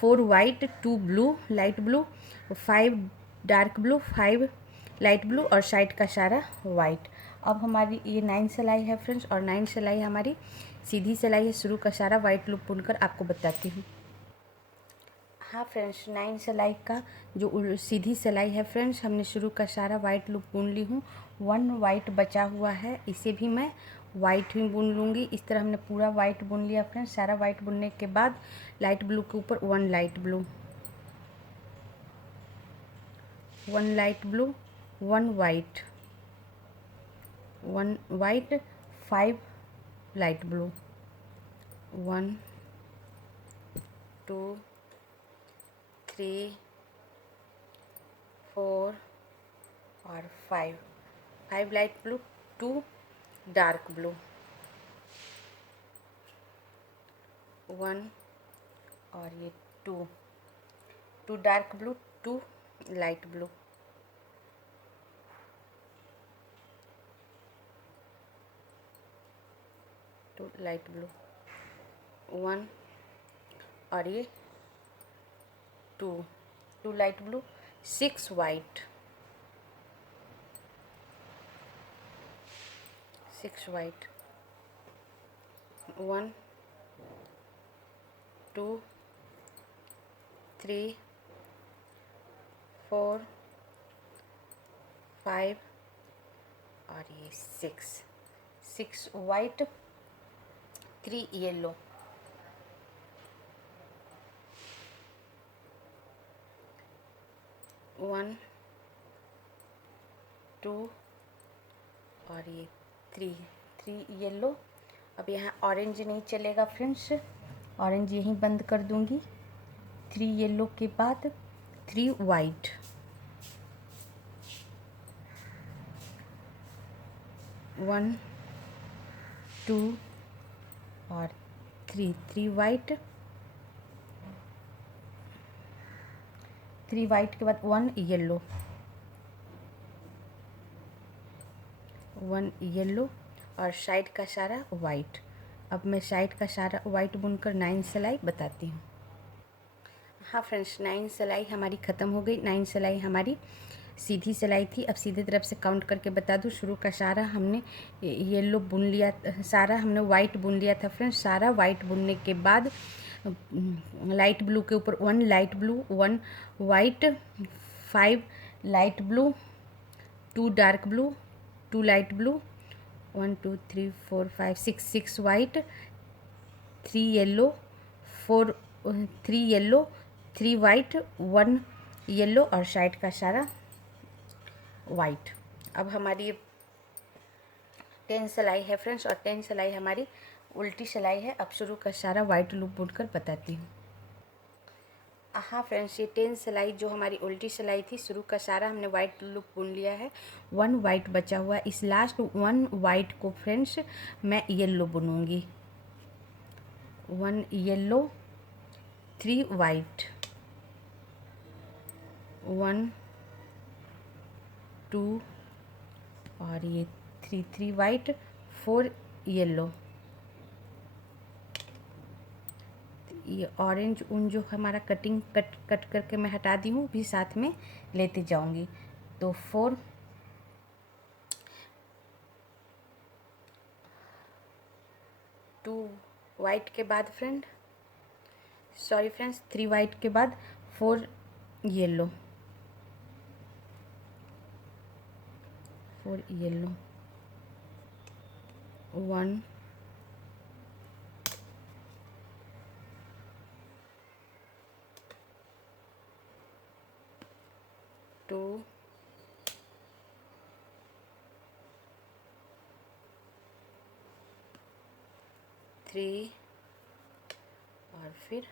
4 white, 2 blue light blue, 5 dark blue, 5 light blue और साइड का सारा वाइट। अब हमारी ये 9 सिलाई है फ्रेंड्स, और 9 सिलाई हमारी सीधी सिलाई है। शुरू का सारा वाइट लूप बुनकर आपको बताती हूँ। हाँ फ्रेंड्स, 9 सिलाई का जो सीधी सिलाई है फ्रेंड्स, हमने शुरू का सारा वाइट लूप बुन ली हूँ। 1 वाइट बचा हुआ है, इसे भी मैं वाइट ही बुन लूँगी। इस तरह हमने पूरा वाइट बुन लिया फ्रेंड्स। सारा वाइट बुनने के बाद लाइट ब्लू के ऊपर 1 light blue, 1 light blue, 1 white, 1 white, 5 light blue, 1 2 3 4 और 5 लाइट ब्लू, 2 डार्क ब्लू, 1 और ये 2 dark blue, 2 light blue, 2 light blue, 1 और ये 2 लाइट ब्लू, 6 वाइट, 6 वाइट, 1 2 3 4 5 और ये 6 वाइट, 3 येलो, 1 2 और ये 3 येलो। अब यहाँ ऑरेंज नहीं चलेगा फ्रेंड्स, ऑरेंज यहीं बंद कर दूँगी। 3 येलो के बाद 3 वाइट, 1 2 और 3 वाइट, 3 वाइट के बाद 1 येलो, 1 येलो और साइड का सारा वाइट। अब मैं साइड का सारा वाइट बुनकर 9 सिलाई बताती हूँ। हाँ फ्रेंड्स, 9 सिलाई हमारी ख़त्म हो गई। 9 सिलाई हमारी सीधी सिलाई थी। अब सीधी तरफ से काउंट करके बता दूँ। शुरू का सारा हमने येलो बुन लिया, सारा हमने वाइट बुन लिया था फ्रेंड्स। सारा वाइट बुनने के बाद लाइट ब्लू के ऊपर 1 light blue, 1 white, 5 light blue, 2 dark blue, 2 light blue, 1 2 3 4 5 6 white, 3 yellow, 3 yellow, 3 white, 1 yellow और साइड का सारा वाइट। अब हमारी 10 सिलाई है फ्रेंड्स, और 10 सिलाई हमारी उल्टी सिलाई है। अब शुरू का सारा वाइट लूप बुनकर बताती हूँ। हाँ फ्रेंड्स, ये 10 सिलाई जो हमारी उल्टी सिलाई थी, शुरू का सारा हमने वाइट लूप बुन लिया है। 1 वाइट बचा हुआ है। इस लास्ट 1 वाइट को फ्रेंड्स मैं येलो बुनूंगी। 1 येलो, 3 वाइट, 1 2 और ये 3 वाइट, 4 येलो। ये ऑरेंज ऊन जो हमारा कट करके मैं हटा दी हूँ, भी साथ में लेते जाऊंगी। तो 4 2 वाइट के बाद फ्रेंड्स 3 वाइट के बाद 4 येलो, 4 येलो, 1 2 3 और फिर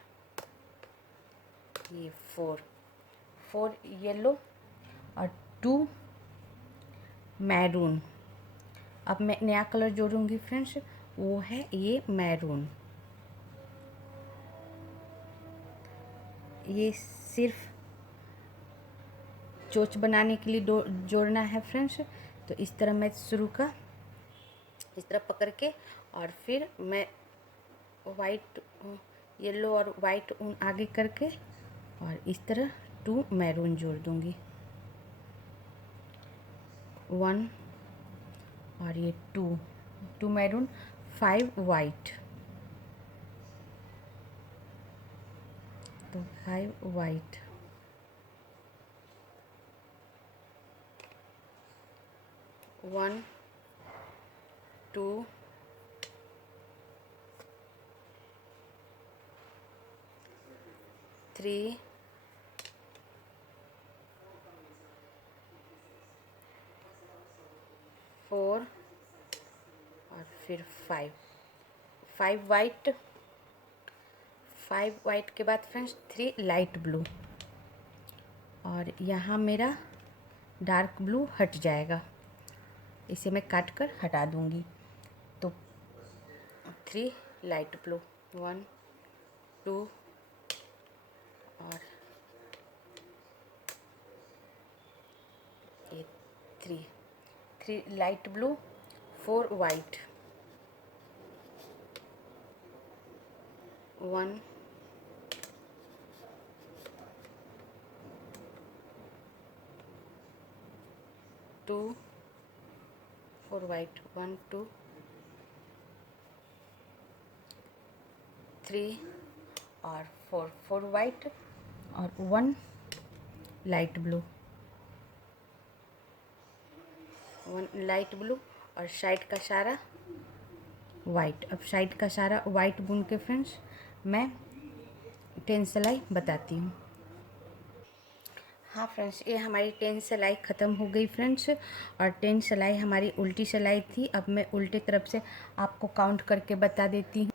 ये 4 येलो और 2 मैरून। अब मैं नया कलर जोड़ूंगी फ्रेंड्स, वो है ये मैरून। ये सिर्फ चोच बनाने के लिए जोड़ना है फ्रेंड्स। तो इस तरह मैं शुरू का इस तरह पकड़ के, और फिर मैं वाइट येलो और वाइट ऊन आगे करके, और इस तरह 2 मैरून जोड़ दूंगी। 1 और ये 2 मैरून, 5 वाइट, तो 5 वाइट, 1 2 3 4 और फिर 5 वाइट, 5 वाइट के बाद फ्रेंड्स 3 लाइट ब्लू, और यहाँ मेरा डार्क ब्लू हट जाएगा, इसे मैं काट कर हटा दूँगी। तो 3 लाइट ब्लू, 1 2 और ये 3 लाइट ब्लू, 4 वाइट, 1 2 4 वाइट, 1 2 3 और 4 वाइट और 1 लाइट ब्लू, 1 लाइट ब्लू और साइड का सारा वाइट। अब साइड का सारा वाइट बुन के फ्रेंड्स मैं 10 सिलाई बताती हूँ। हाँ फ्रेंड्स, ये हमारी 10 सिलाई ख़त्म हो गई फ्रेंड्स, और 10 सिलाई हमारी उल्टी सिलाई थी। अब मैं उल्टे तरफ से आपको काउंट करके बता देती हूँ,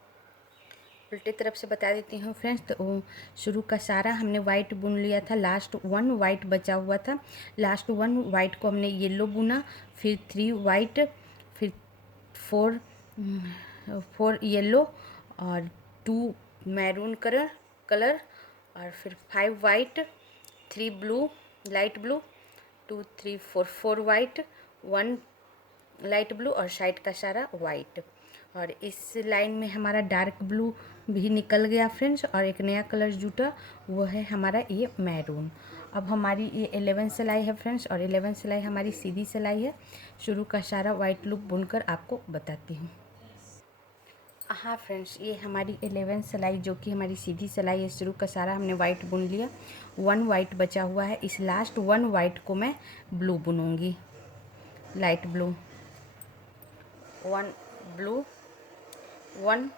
उल्टे तरफ से बता देती हूँ फ्रेंड्स। तो शुरू का सारा हमने वाइट बुन लिया था, लास्ट 1 वाइट बचा हुआ था, लास्ट 1 वाइट को हमने येलो बुना, फिर 3 वाइट, फिर 4 येलो और 2 मैरून कलर और फिर 5 white, 3 blue light blue, 2 3 4 white, 1 light blue और साइड का सारा वाइट। और इस लाइन में हमारा डार्क ब्लू भी निकल गया फ्रेंड्स, और एक नया कलर जुटा, वो है हमारा ये मैरून। अब हमारी ये 11 सिलाई है फ्रेंड्स, और 11 सिलाई हमारी सीधी सिलाई है। शुरू का सारा वाइट लूप बुनकर आपको बताती हूँ। हाँ फ्रेंड्स, ये हमारी 11 सिलाई जो कि हमारी सीधी सिलाई है, शुरू का सारा हमने वाइट बुन लिया, 1 वाइट बचा हुआ है। इस लास्ट 1 वाइट को मैं ब्लू बुनूंगी, लाइट ब्लू, 1 ब्लू, 1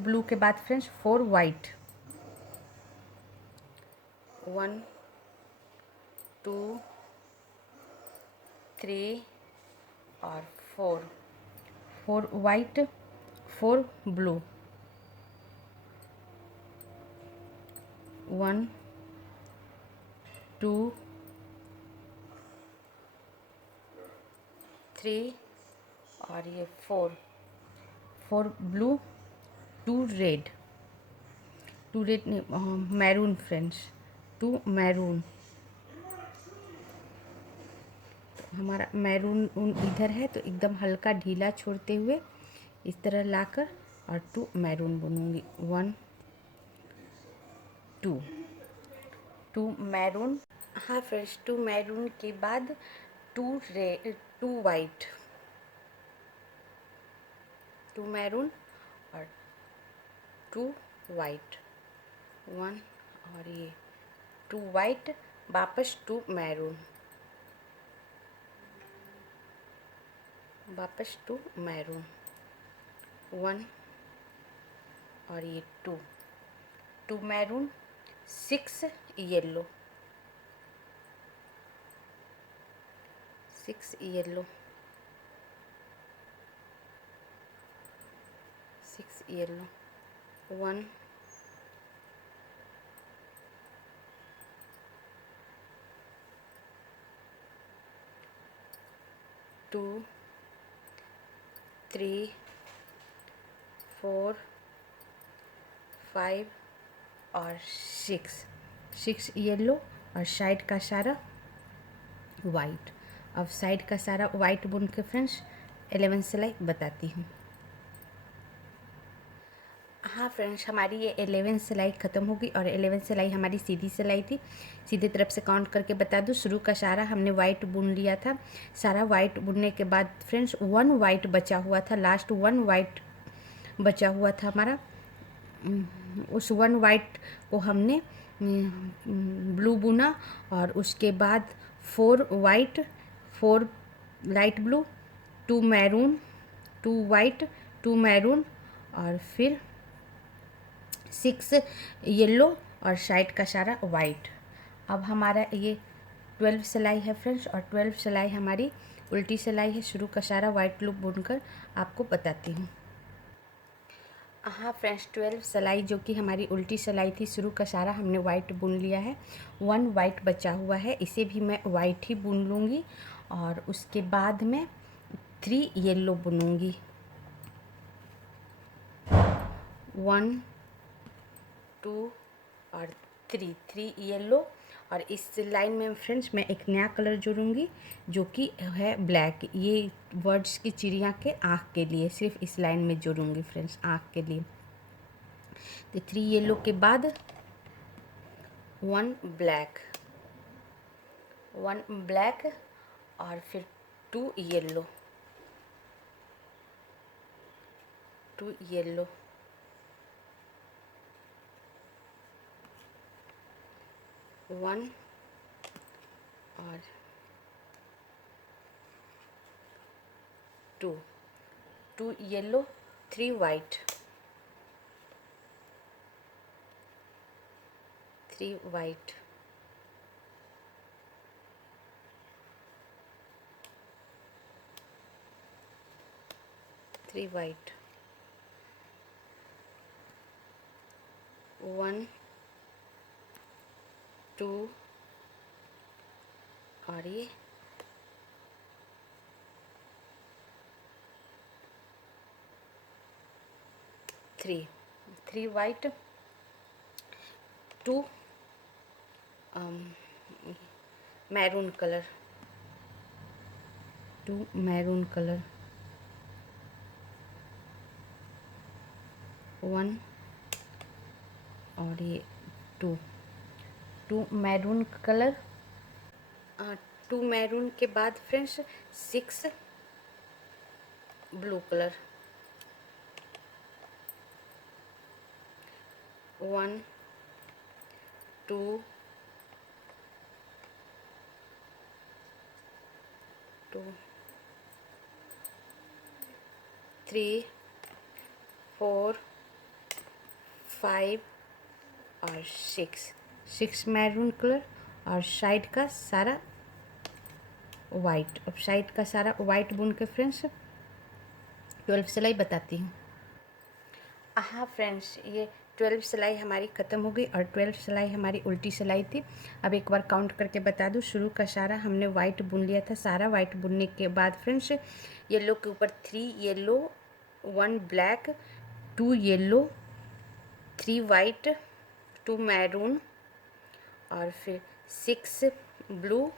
ब्लू के बाद फ्रेंड्स 4 वाइट, 1 2 3 और 4 वाइट, 4 ब्लू, 1 2 3 और ये 4 blue, 2 red, maroon friends, 2 maroon. हमारा मैरून इधर है तो एकदम हल्का ढीला छोड़ते हुए इस तरह लाकर और 2 मैरून बुनूंगी, 1 2 मैरून। हाँ फ्रेंड्स, 2 मैरून के बाद 2 वाइट, 2 मैरून और 2 वाइट, 1 और ये 2 वाइट, वापस 2 मैरून, वापस 2 मैरून, 1 और ये 2 मैरून, 6 येलो, 6 येलो, 6 येलो, 1 2 3 4 5 और 6 येलो और साइड का सारा वाइट। अब साइड का सारा वाइट बुन के फ्रेंड्स 11 सिलाई बताती हूँ। हाँ फ्रेंड्स, हमारी ये 11 सिलाई ख़त्म हो गई, और 11 सिलाई हमारी सीधी सिलाई थी। सीधी तरफ से काउंट करके बता दूँ, शुरू का सारा हमने वाइट बुन लिया था। सारा वाइट बुनने के बाद फ्रेंड्स 1 वाइट बचा हुआ था, लास्ट 1 वाइट बचा हुआ था हमारा। उस 1 वाइट को हमने ब्लू बुना, और उसके बाद 4 white, 4 light blue, 2 maroon, 2 white, 2 maroon और फिर 6 येलो और साइड का सारा वाइट। अब हमारा ये 12 सिलाई है फ्रेंड्स, और 12 सिलाई हमारी उल्टी सिलाई है। शुरू का सारा वाइट लूप बुनकर आपको बताती हूँ। हाँ फ्रेंड्स, 12 सिलाई जो कि हमारी उल्टी सिलाई थी, शुरू का सारा हमने वाइट बुन लिया है। 1 वाइट बचा हुआ है, इसे भी मैं वाइट ही बुन लूँगी और उसके बाद मैं 3 येलो बुनूँगी। 1 2 और 3 येलो। और इस लाइन में फ्रेंड्स मैं एक नया कलर जोड़ूंगी जो कि है ब्लैक। ये वर्ड्स की चिड़िया के आँख के लिए सिर्फ इस लाइन में जोड़ूंगी फ्रेंड्स, आँख के लिए। तो 3 येलो के बाद 1 ब्लैक, 1 ब्लैक और फिर 2 येलो, 2 येलो, 1 और 2 येलो, 3 वाइट, 3 वाइट, 3 वाइट, 1 2 और ये 3 white, 2 maroon colour, 2 maroon colour, 1 और ये 2 मैरून कलर। 2 मैरून के बाद फ्रेंड्स 6 ब्लू कलर, 1 2 2 3 4 5 और 6 मैरून कलर और साइड का सारा वाइट। अब साइड का सारा वाइट बुन के फ्रेंड्स 12 सिलाई बताती हूँ। हाँ फ्रेंड्स, ये 12 सिलाई हमारी ख़त्म हो गई और 12 सिलाई हमारी उल्टी सिलाई थी। अब एक बार काउंट करके बता दूँ, शुरू का सारा हमने वाइट बुन लिया था। सारा वाइट बुनने के बाद फ्रेंड्स येलो के ऊपर 3 yellow, 1 black, 2 yellow, 3 white, 2 maroon और फिर 6 ब्लू,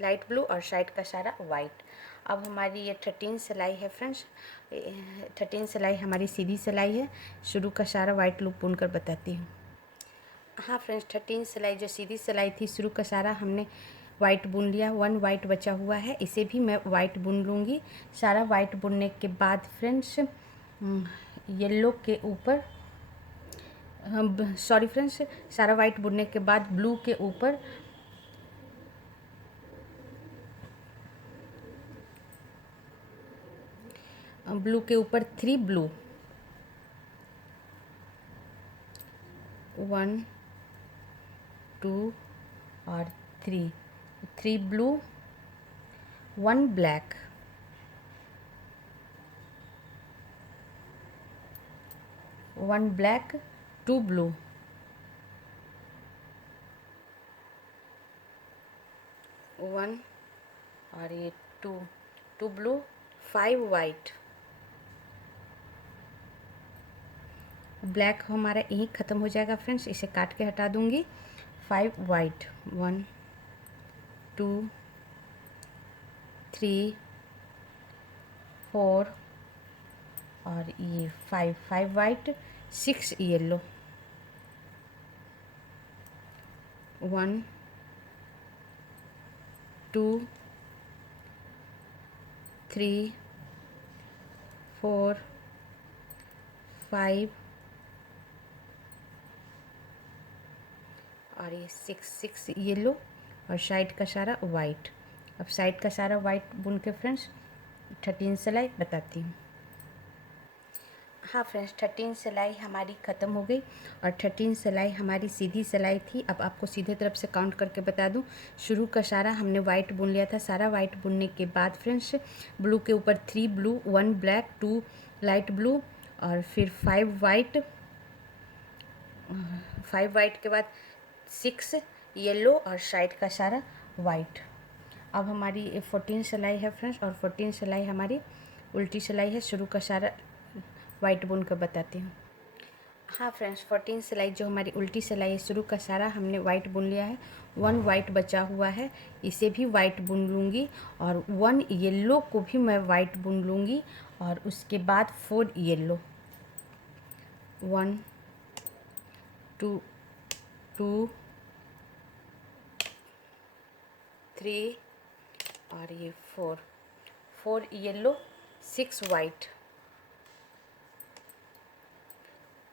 लाइट ब्लू और साइड का सारा वाइट। अब हमारी ये 13 सिलाई है फ्रेंड्स। 13 सिलाई हमारी सीधी सिलाई है। शुरू का सारा वाइट लूप बुन कर बताती हूँ। हाँ फ्रेंड्स, 13 सिलाई जो सीधी सिलाई थी, शुरू का सारा हमने वाइट बुन लिया। 1 वाइट बचा हुआ है, इसे भी मैं वाइट बुन लूँगी। सारा वाइट बुनने के बाद फ्रेंड्स येलो के ऊपर, सॉरी फ्रेंड्स, सारा वाइट बुनने के बाद ब्लू के ऊपर ब्लू के ऊपर 3 ब्लू, 1 2 और 3 ब्लू, 1 ब्लैक, 1 ब्लैक, 2 ब्लू, 1 और ये 2 ब्लू, 5 वाइट। ब्लैक हमारा यहीं ख़त्म हो जाएगा फ्रेंड्स, इसे काट के हटा दूंगी। 5 वाइट, 1 2 3 4 और ये 5 वाइट, 6 येलो, 1 2 3 4 5 और ये 6 येलो और साइड का सारा वाइट। अब साइड का सारा वाइट बुन के फ्रेंड्स 13 सिलाई बताती हूँ। हाँ फ्रेंड्स, 13 सिलाई हमारी ख़त्म हो गई और 13 सिलाई हमारी सीधी सिलाई थी। अब आपको सीधे तरफ से काउंट करके बता दूं, शुरू का सारा हमने वाइट बुन लिया था। सारा वाइट बुनने के बाद फ्रेंड्स ब्लू के ऊपर 3 ब्लू, 1 ब्लैक, 2 लाइट ब्लू और फिर 5 वाइट, 5 वाइट के बाद 6 येलो और साइड का सारा वाइट। अब हमारी 14 सिलाई है फ्रेंड्स, और 14 सिलाई हमारी उल्टी सिलाई है। शुरू का सारा वाइट बुन कर बताती हूँ। हाँ फ्रेंड्स, 14 सिलाई जो हमारी उल्टी सिलाई है, शुरू का सारा हमने वाइट बुन लिया है। 1 वाइट बचा हुआ है, इसे भी वाइट बुन लूँगी, और 1 येलो को भी मैं वाइट बुन लूँगी, और उसके बाद 4 येलो, 1 2 2 3 और ये 4 येलो, 6 वाइट,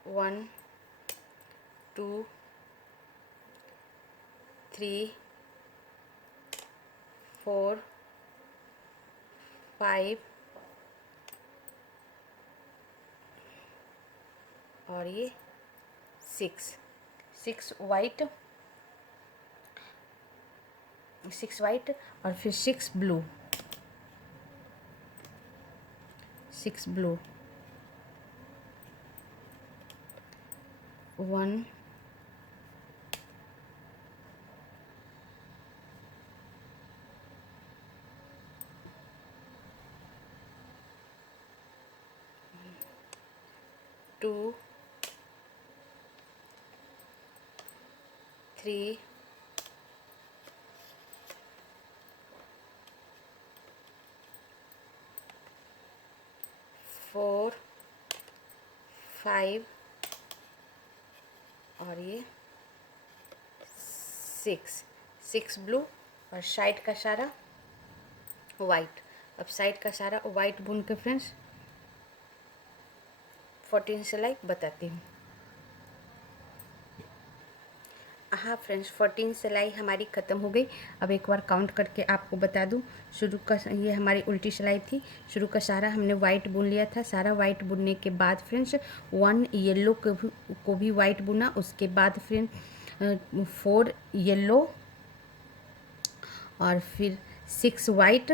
1 2 3 4 5 और ये 6 वाइट, 6 वाइट, और फिर 6 ब्लू, 6 ब्लू, 1 2 3 4 5 और ये 6 ब्लू, और साइड का सारा वाइट। अब साइड का सारा वाइट बुन के फ्रेंड्स 14 सिलाई बताती हूँ। हाँ फ्रेंड्स, 14 सिलाई हमारी ख़त्म हो गई। अब एक बार काउंट करके आपको बता दूँ। शुरू का ये हमारी उल्टी सिलाई थी। शुरू का सारा हमने वाइट बुन लिया था। सारा वाइट बुनने के बाद फ्रेंड्स 1 येलो को भी वाइट बुना। उसके बाद फिर 4 येलो, और फिर 6 वाइट,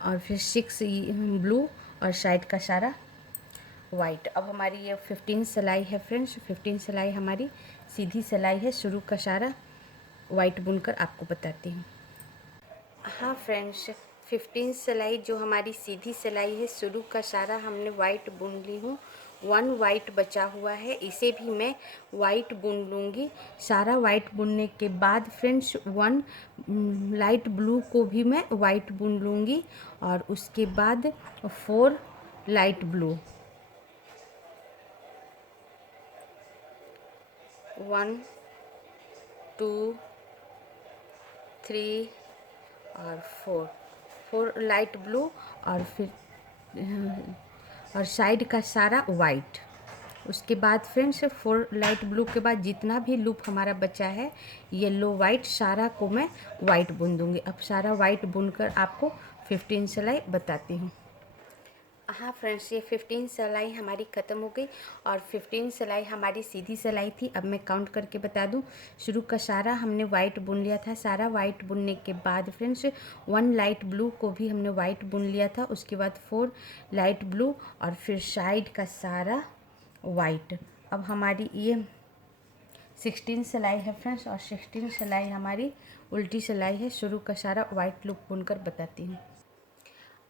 और फिर 6 ब्लू, और साइड का सारा वाइट। अब हमारी ये 15 सिलाई है फ्रेंड्स। 15 सिलाई हमारी सीधी सिलाई है। शुरू का सारा वाइट बुनकर आपको बताती हूँ। हाँ फ्रेंड्स, 15 सिलाई जो हमारी सीधी सिलाई है, शुरू का सारा हमने वाइट बुन ली हूँ। 1 वाइट बचा हुआ है, इसे भी मैं वाइट बुन लूँगी। सारा वाइट बुनने के बाद फ्रेंड्स 1 लाइट ब्लू को भी मैं वाइट बुन लूँगी, और उसके बाद 4 लाइट ब्लू, 1 2 3 और 4 लाइट ब्लू, और फिर और साइड का सारा वाइट। उसके बाद फ्रेंड्स 4 लाइट ब्लू के बाद जितना भी लूप हमारा बचा है येलो वाइट, सारा को मैं वाइट बुन दूँगी। अब सारा वाइट बुनकर आपको 15 सिलाई बताती हूँ। हाँ फ्रेंड्स, ये 15 सिलाई हमारी ख़त्म हो गई, और 15 सिलाई हमारी सीधी सिलाई थी। अब मैं काउंट करके बता दूँ। शुरू का सारा हमने वाइट बुन लिया था। सारा वाइट बुनने के बाद फ्रेंड्स 1 लाइट ब्लू को भी हमने वाइट बुन लिया था। उसके बाद 4 लाइट ब्लू, और फिर साइड का सारा वाइट। अब हमारी ये 16 सिलाई है फ्रेंड्स, और 16 सिलाई हमारी उल्टी सिलाई है। शुरू का सारा वाइट लूप बुनकर बताती हूँ।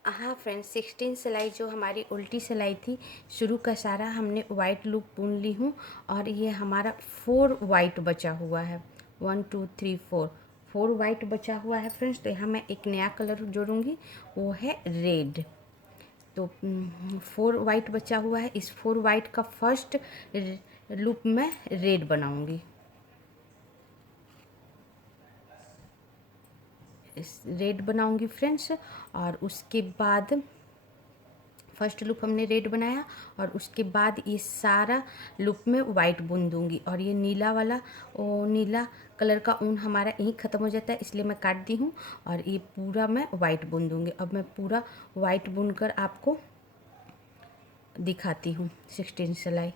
हाँ फ्रेंड्स, 16 सिलाई जो हमारी उल्टी सिलाई थी, शुरू का सारा हमने वाइट लूप बुन ली हूँ, और ये हमारा 4 वाइट बचा हुआ है। 1 2 3 4 वाइट बचा हुआ है फ्रेंड्स। तो यहाँ मैं एक नया कलर जोड़ूंगी, वो है रेड। तो 4 वाइट बचा हुआ है। इस 4 वाइट का फर्स्ट लूप में रेड बनाऊंगी। रेड बनाऊंगी फ्रेंड्स, और उसके बाद फर्स्ट लूप हमने रेड बनाया, और उसके बाद ये सारा लूप में वाइट बुन दूंगी। और ये नीला वाला नीला कलर का ऊन हमारा यहीं ख़त्म हो जाता है, इसलिए मैं काट दी हूँ, और ये पूरा मैं वाइट बुन दूंगी। अब मैं पूरा वाइट बुनकर आपको दिखाती हूँ 16 सिलाई।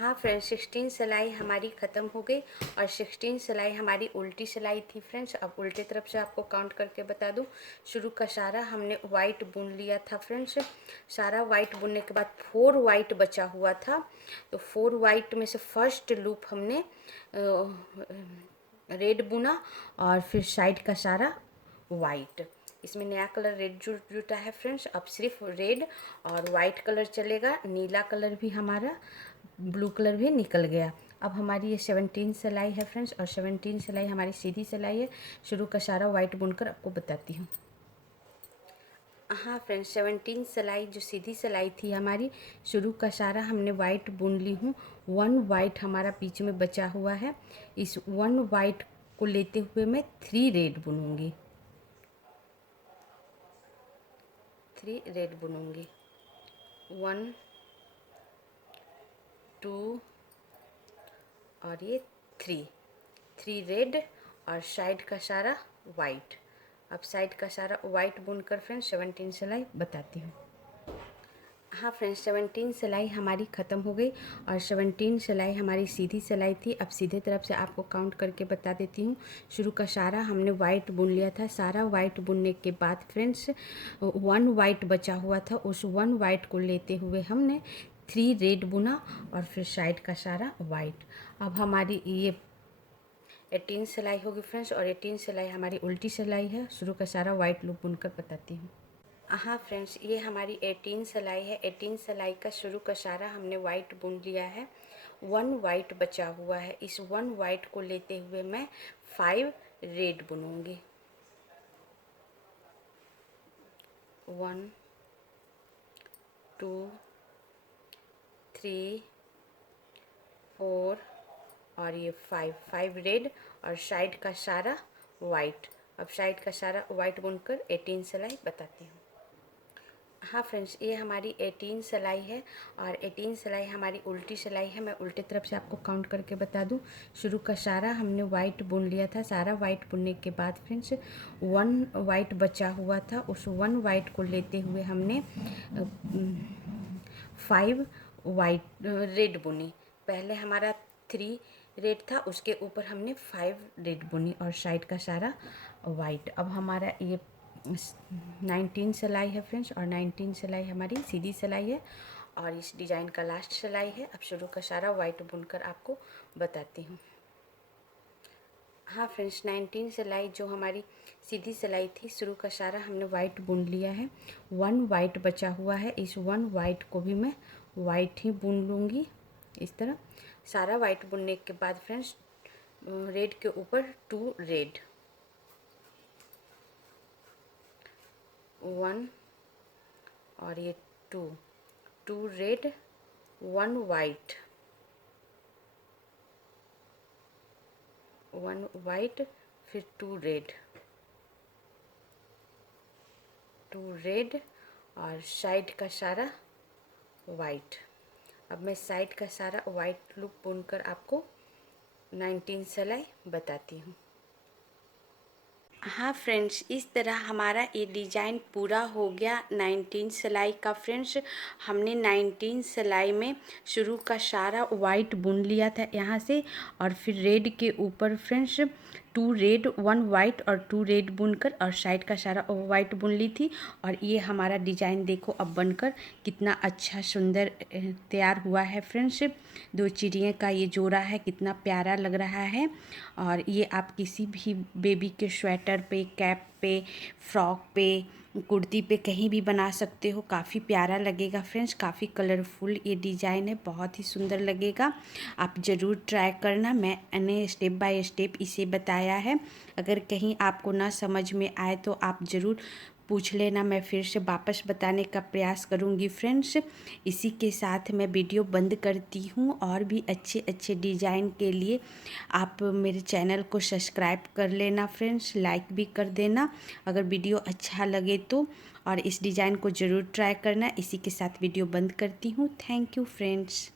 हाँ फ्रेंड्स, 16 सिलाई हमारी ख़त्म हो गई और 16 सिलाई हमारी उल्टी सिलाई थी फ्रेंड्स। अब उल्टे तरफ से आपको काउंट करके बता दूं। शुरू का सारा हमने वाइट बुन लिया था फ्रेंड्स। सारा वाइट बुनने के बाद 4 वाइट बचा हुआ था, तो 4 वाइट में से फर्स्ट लूप हमने रेड बुना और फिर साइड का सारा वाइट। इसमें नया कलर रेड जुटा है फ्रेंड्स। अब सिर्फ रेड और वाइट कलर चलेगा, नीला कलर भी हमारा, ब्लू कलर भी निकल गया। अब हमारी ये 17 सिलाई है फ्रेंड्स और 17 सिलाई हमारी सीधी सिलाई है। शुरू का सारा वाइट बुनकर आपको बताती हूँ। हाँ फ्रेंड्स, 17 सिलाई जो सीधी सिलाई थी हमारी, शुरू का सारा हमने वाइट बुन ली हूँ। 1 वाइट हमारा बीच में बचा हुआ है। इस 1 वाइट को लेते हुए मैं 3 रेड बुनूंगी, 3 रेड बुनूंगी। 1 2 और ये 3 रेड और साइड का सारा वाइट। अब साइड का सारा वाइट बुनकर फ्रेंड्स 17 सिलाई बताती हूँ। हाँ फ्रेंड्स, 17 सिलाई हमारी ख़त्म हो गई और 17 सिलाई हमारी सीधी सिलाई थी। अब सीधे तरफ से आपको काउंट करके बता देती हूँ। शुरू का सारा हमने वाइट बुन लिया था। सारा वाइट बुनने के बाद फ्रेंड्स 1 वाइट बचा हुआ था, उस 1 वाइट को लेते हुए हमने 3 रेड बुना और फिर साइड का सारा वाइट। अब हमारी ये 18 सिलाई होगी फ्रेंड्स और 18 सिलाई हमारी उल्टी सिलाई है। शुरू का सारा वाइट लूप बुनकर बताती हूँ। हाँ फ्रेंड्स, ये हमारी 18 सिलाई है। 18 सिलाई का शुरू का सारा हमने वाइट बुन लिया है। 1 वाइट बचा हुआ है। इस 1 वाइट को लेते हुए मैं 5 रेड बुनूंगी। 1 2 3 4 और ये 5 रेड और साइड का सारा वाइट। अब साइड का सारा वाइट बुनकर 18 सिलाई बताती हूँ। हाँ फ्रेंड्स, ये हमारी 18 सिलाई है और 18 सिलाई हमारी उल्टी सिलाई है। मैं उल्टे तरफ से आपको काउंट करके बता दूं। शुरू का सारा हमने वाइट बुन लिया था। सारा वाइट बुनने के बाद फ्रेंड्स 1 वाइट बचा हुआ था, उस 1 वाइट को लेते हुए हमने 5 वाइट रेड बुनी। पहले हमारा 3 रेड था, उसके ऊपर हमने 5 रेड बुनी और साइड का सारा वाइट। अब हमारा ये 19 सिलाई है फ्रेंड्स और 19 सिलाई हमारी सीधी सिलाई है और इस डिज़ाइन का लास्ट सिलाई है। अब शुरू का सारा वाइट बुनकर आपको बताती हूँ। हाँ फ्रेंड्स, 19 सिलाई जो हमारी सीधी सिलाई थी, शुरू का सारा हमने वाइट बुन लिया है। 1 वाइट बचा हुआ है। इस 1 वाइट को भी मैं वाइट ही बुन लूँगी। इस तरह सारा वाइट बुनने के बाद फ्रेंड्स रेड के ऊपर 2 रेड, 1 और ये 2 रेड, 1 वाइट, 1 वाइट, फिर 2 रेड, 2 रेड और साइड का सारा वाइट। अब मैं साइड का सारा वाइट लूप बुनकर आपको 19 सिलाई बताती हूँ। हाँ फ्रेंड्स, इस तरह हमारा ये डिज़ाइन पूरा हो गया 19 सिलाई का फ्रेंड्स। हमने 19 सिलाई में शुरू का सारा वाइट बुन लिया था यहाँ से और फिर रेड के ऊपर फ्रेंड्स 2 रेड, 1 वाइट और 2 रेड बुनकर और साइड का सारा वाइट बुन ली थी। और ये हमारा डिज़ाइन देखो अब बनकर कितना अच्छा सुंदर तैयार हुआ है फ्रेंड्स। 2 चिड़ियों का ये जोड़ा है, कितना प्यारा लग रहा है। और ये आप किसी भी बेबी के स्वेटर पे, कैप पे, फ्रॉक पे, कुर्ती पे कहीं भी बना सकते हो। काफ़ी प्यारा लगेगा फ्रेंड्स, काफ़ी कलरफुल ये डिज़ाइन है, बहुत ही सुंदर लगेगा। आप ज़रूर ट्राई करना, मैंने स्टेप बाय स्टेप इसे बताया है। अगर कहीं आपको ना समझ में आए तो आप ज़रूर पूछ लेना, मैं फिर से वापस बताने का प्रयास करूंगी फ्रेंड्स। इसी के साथ मैं वीडियो बंद करती हूँ। और भी अच्छे अच्छे डिज़ाइन के लिए आप मेरे चैनल को सब्सक्राइब कर लेना फ्रेंड्स, लाइक भी कर देना अगर वीडियो अच्छा लगे तो, और इस डिज़ाइन को ज़रूर ट्राई करना। इसी के साथ वीडियो बंद करती हूँ। Thank you friends.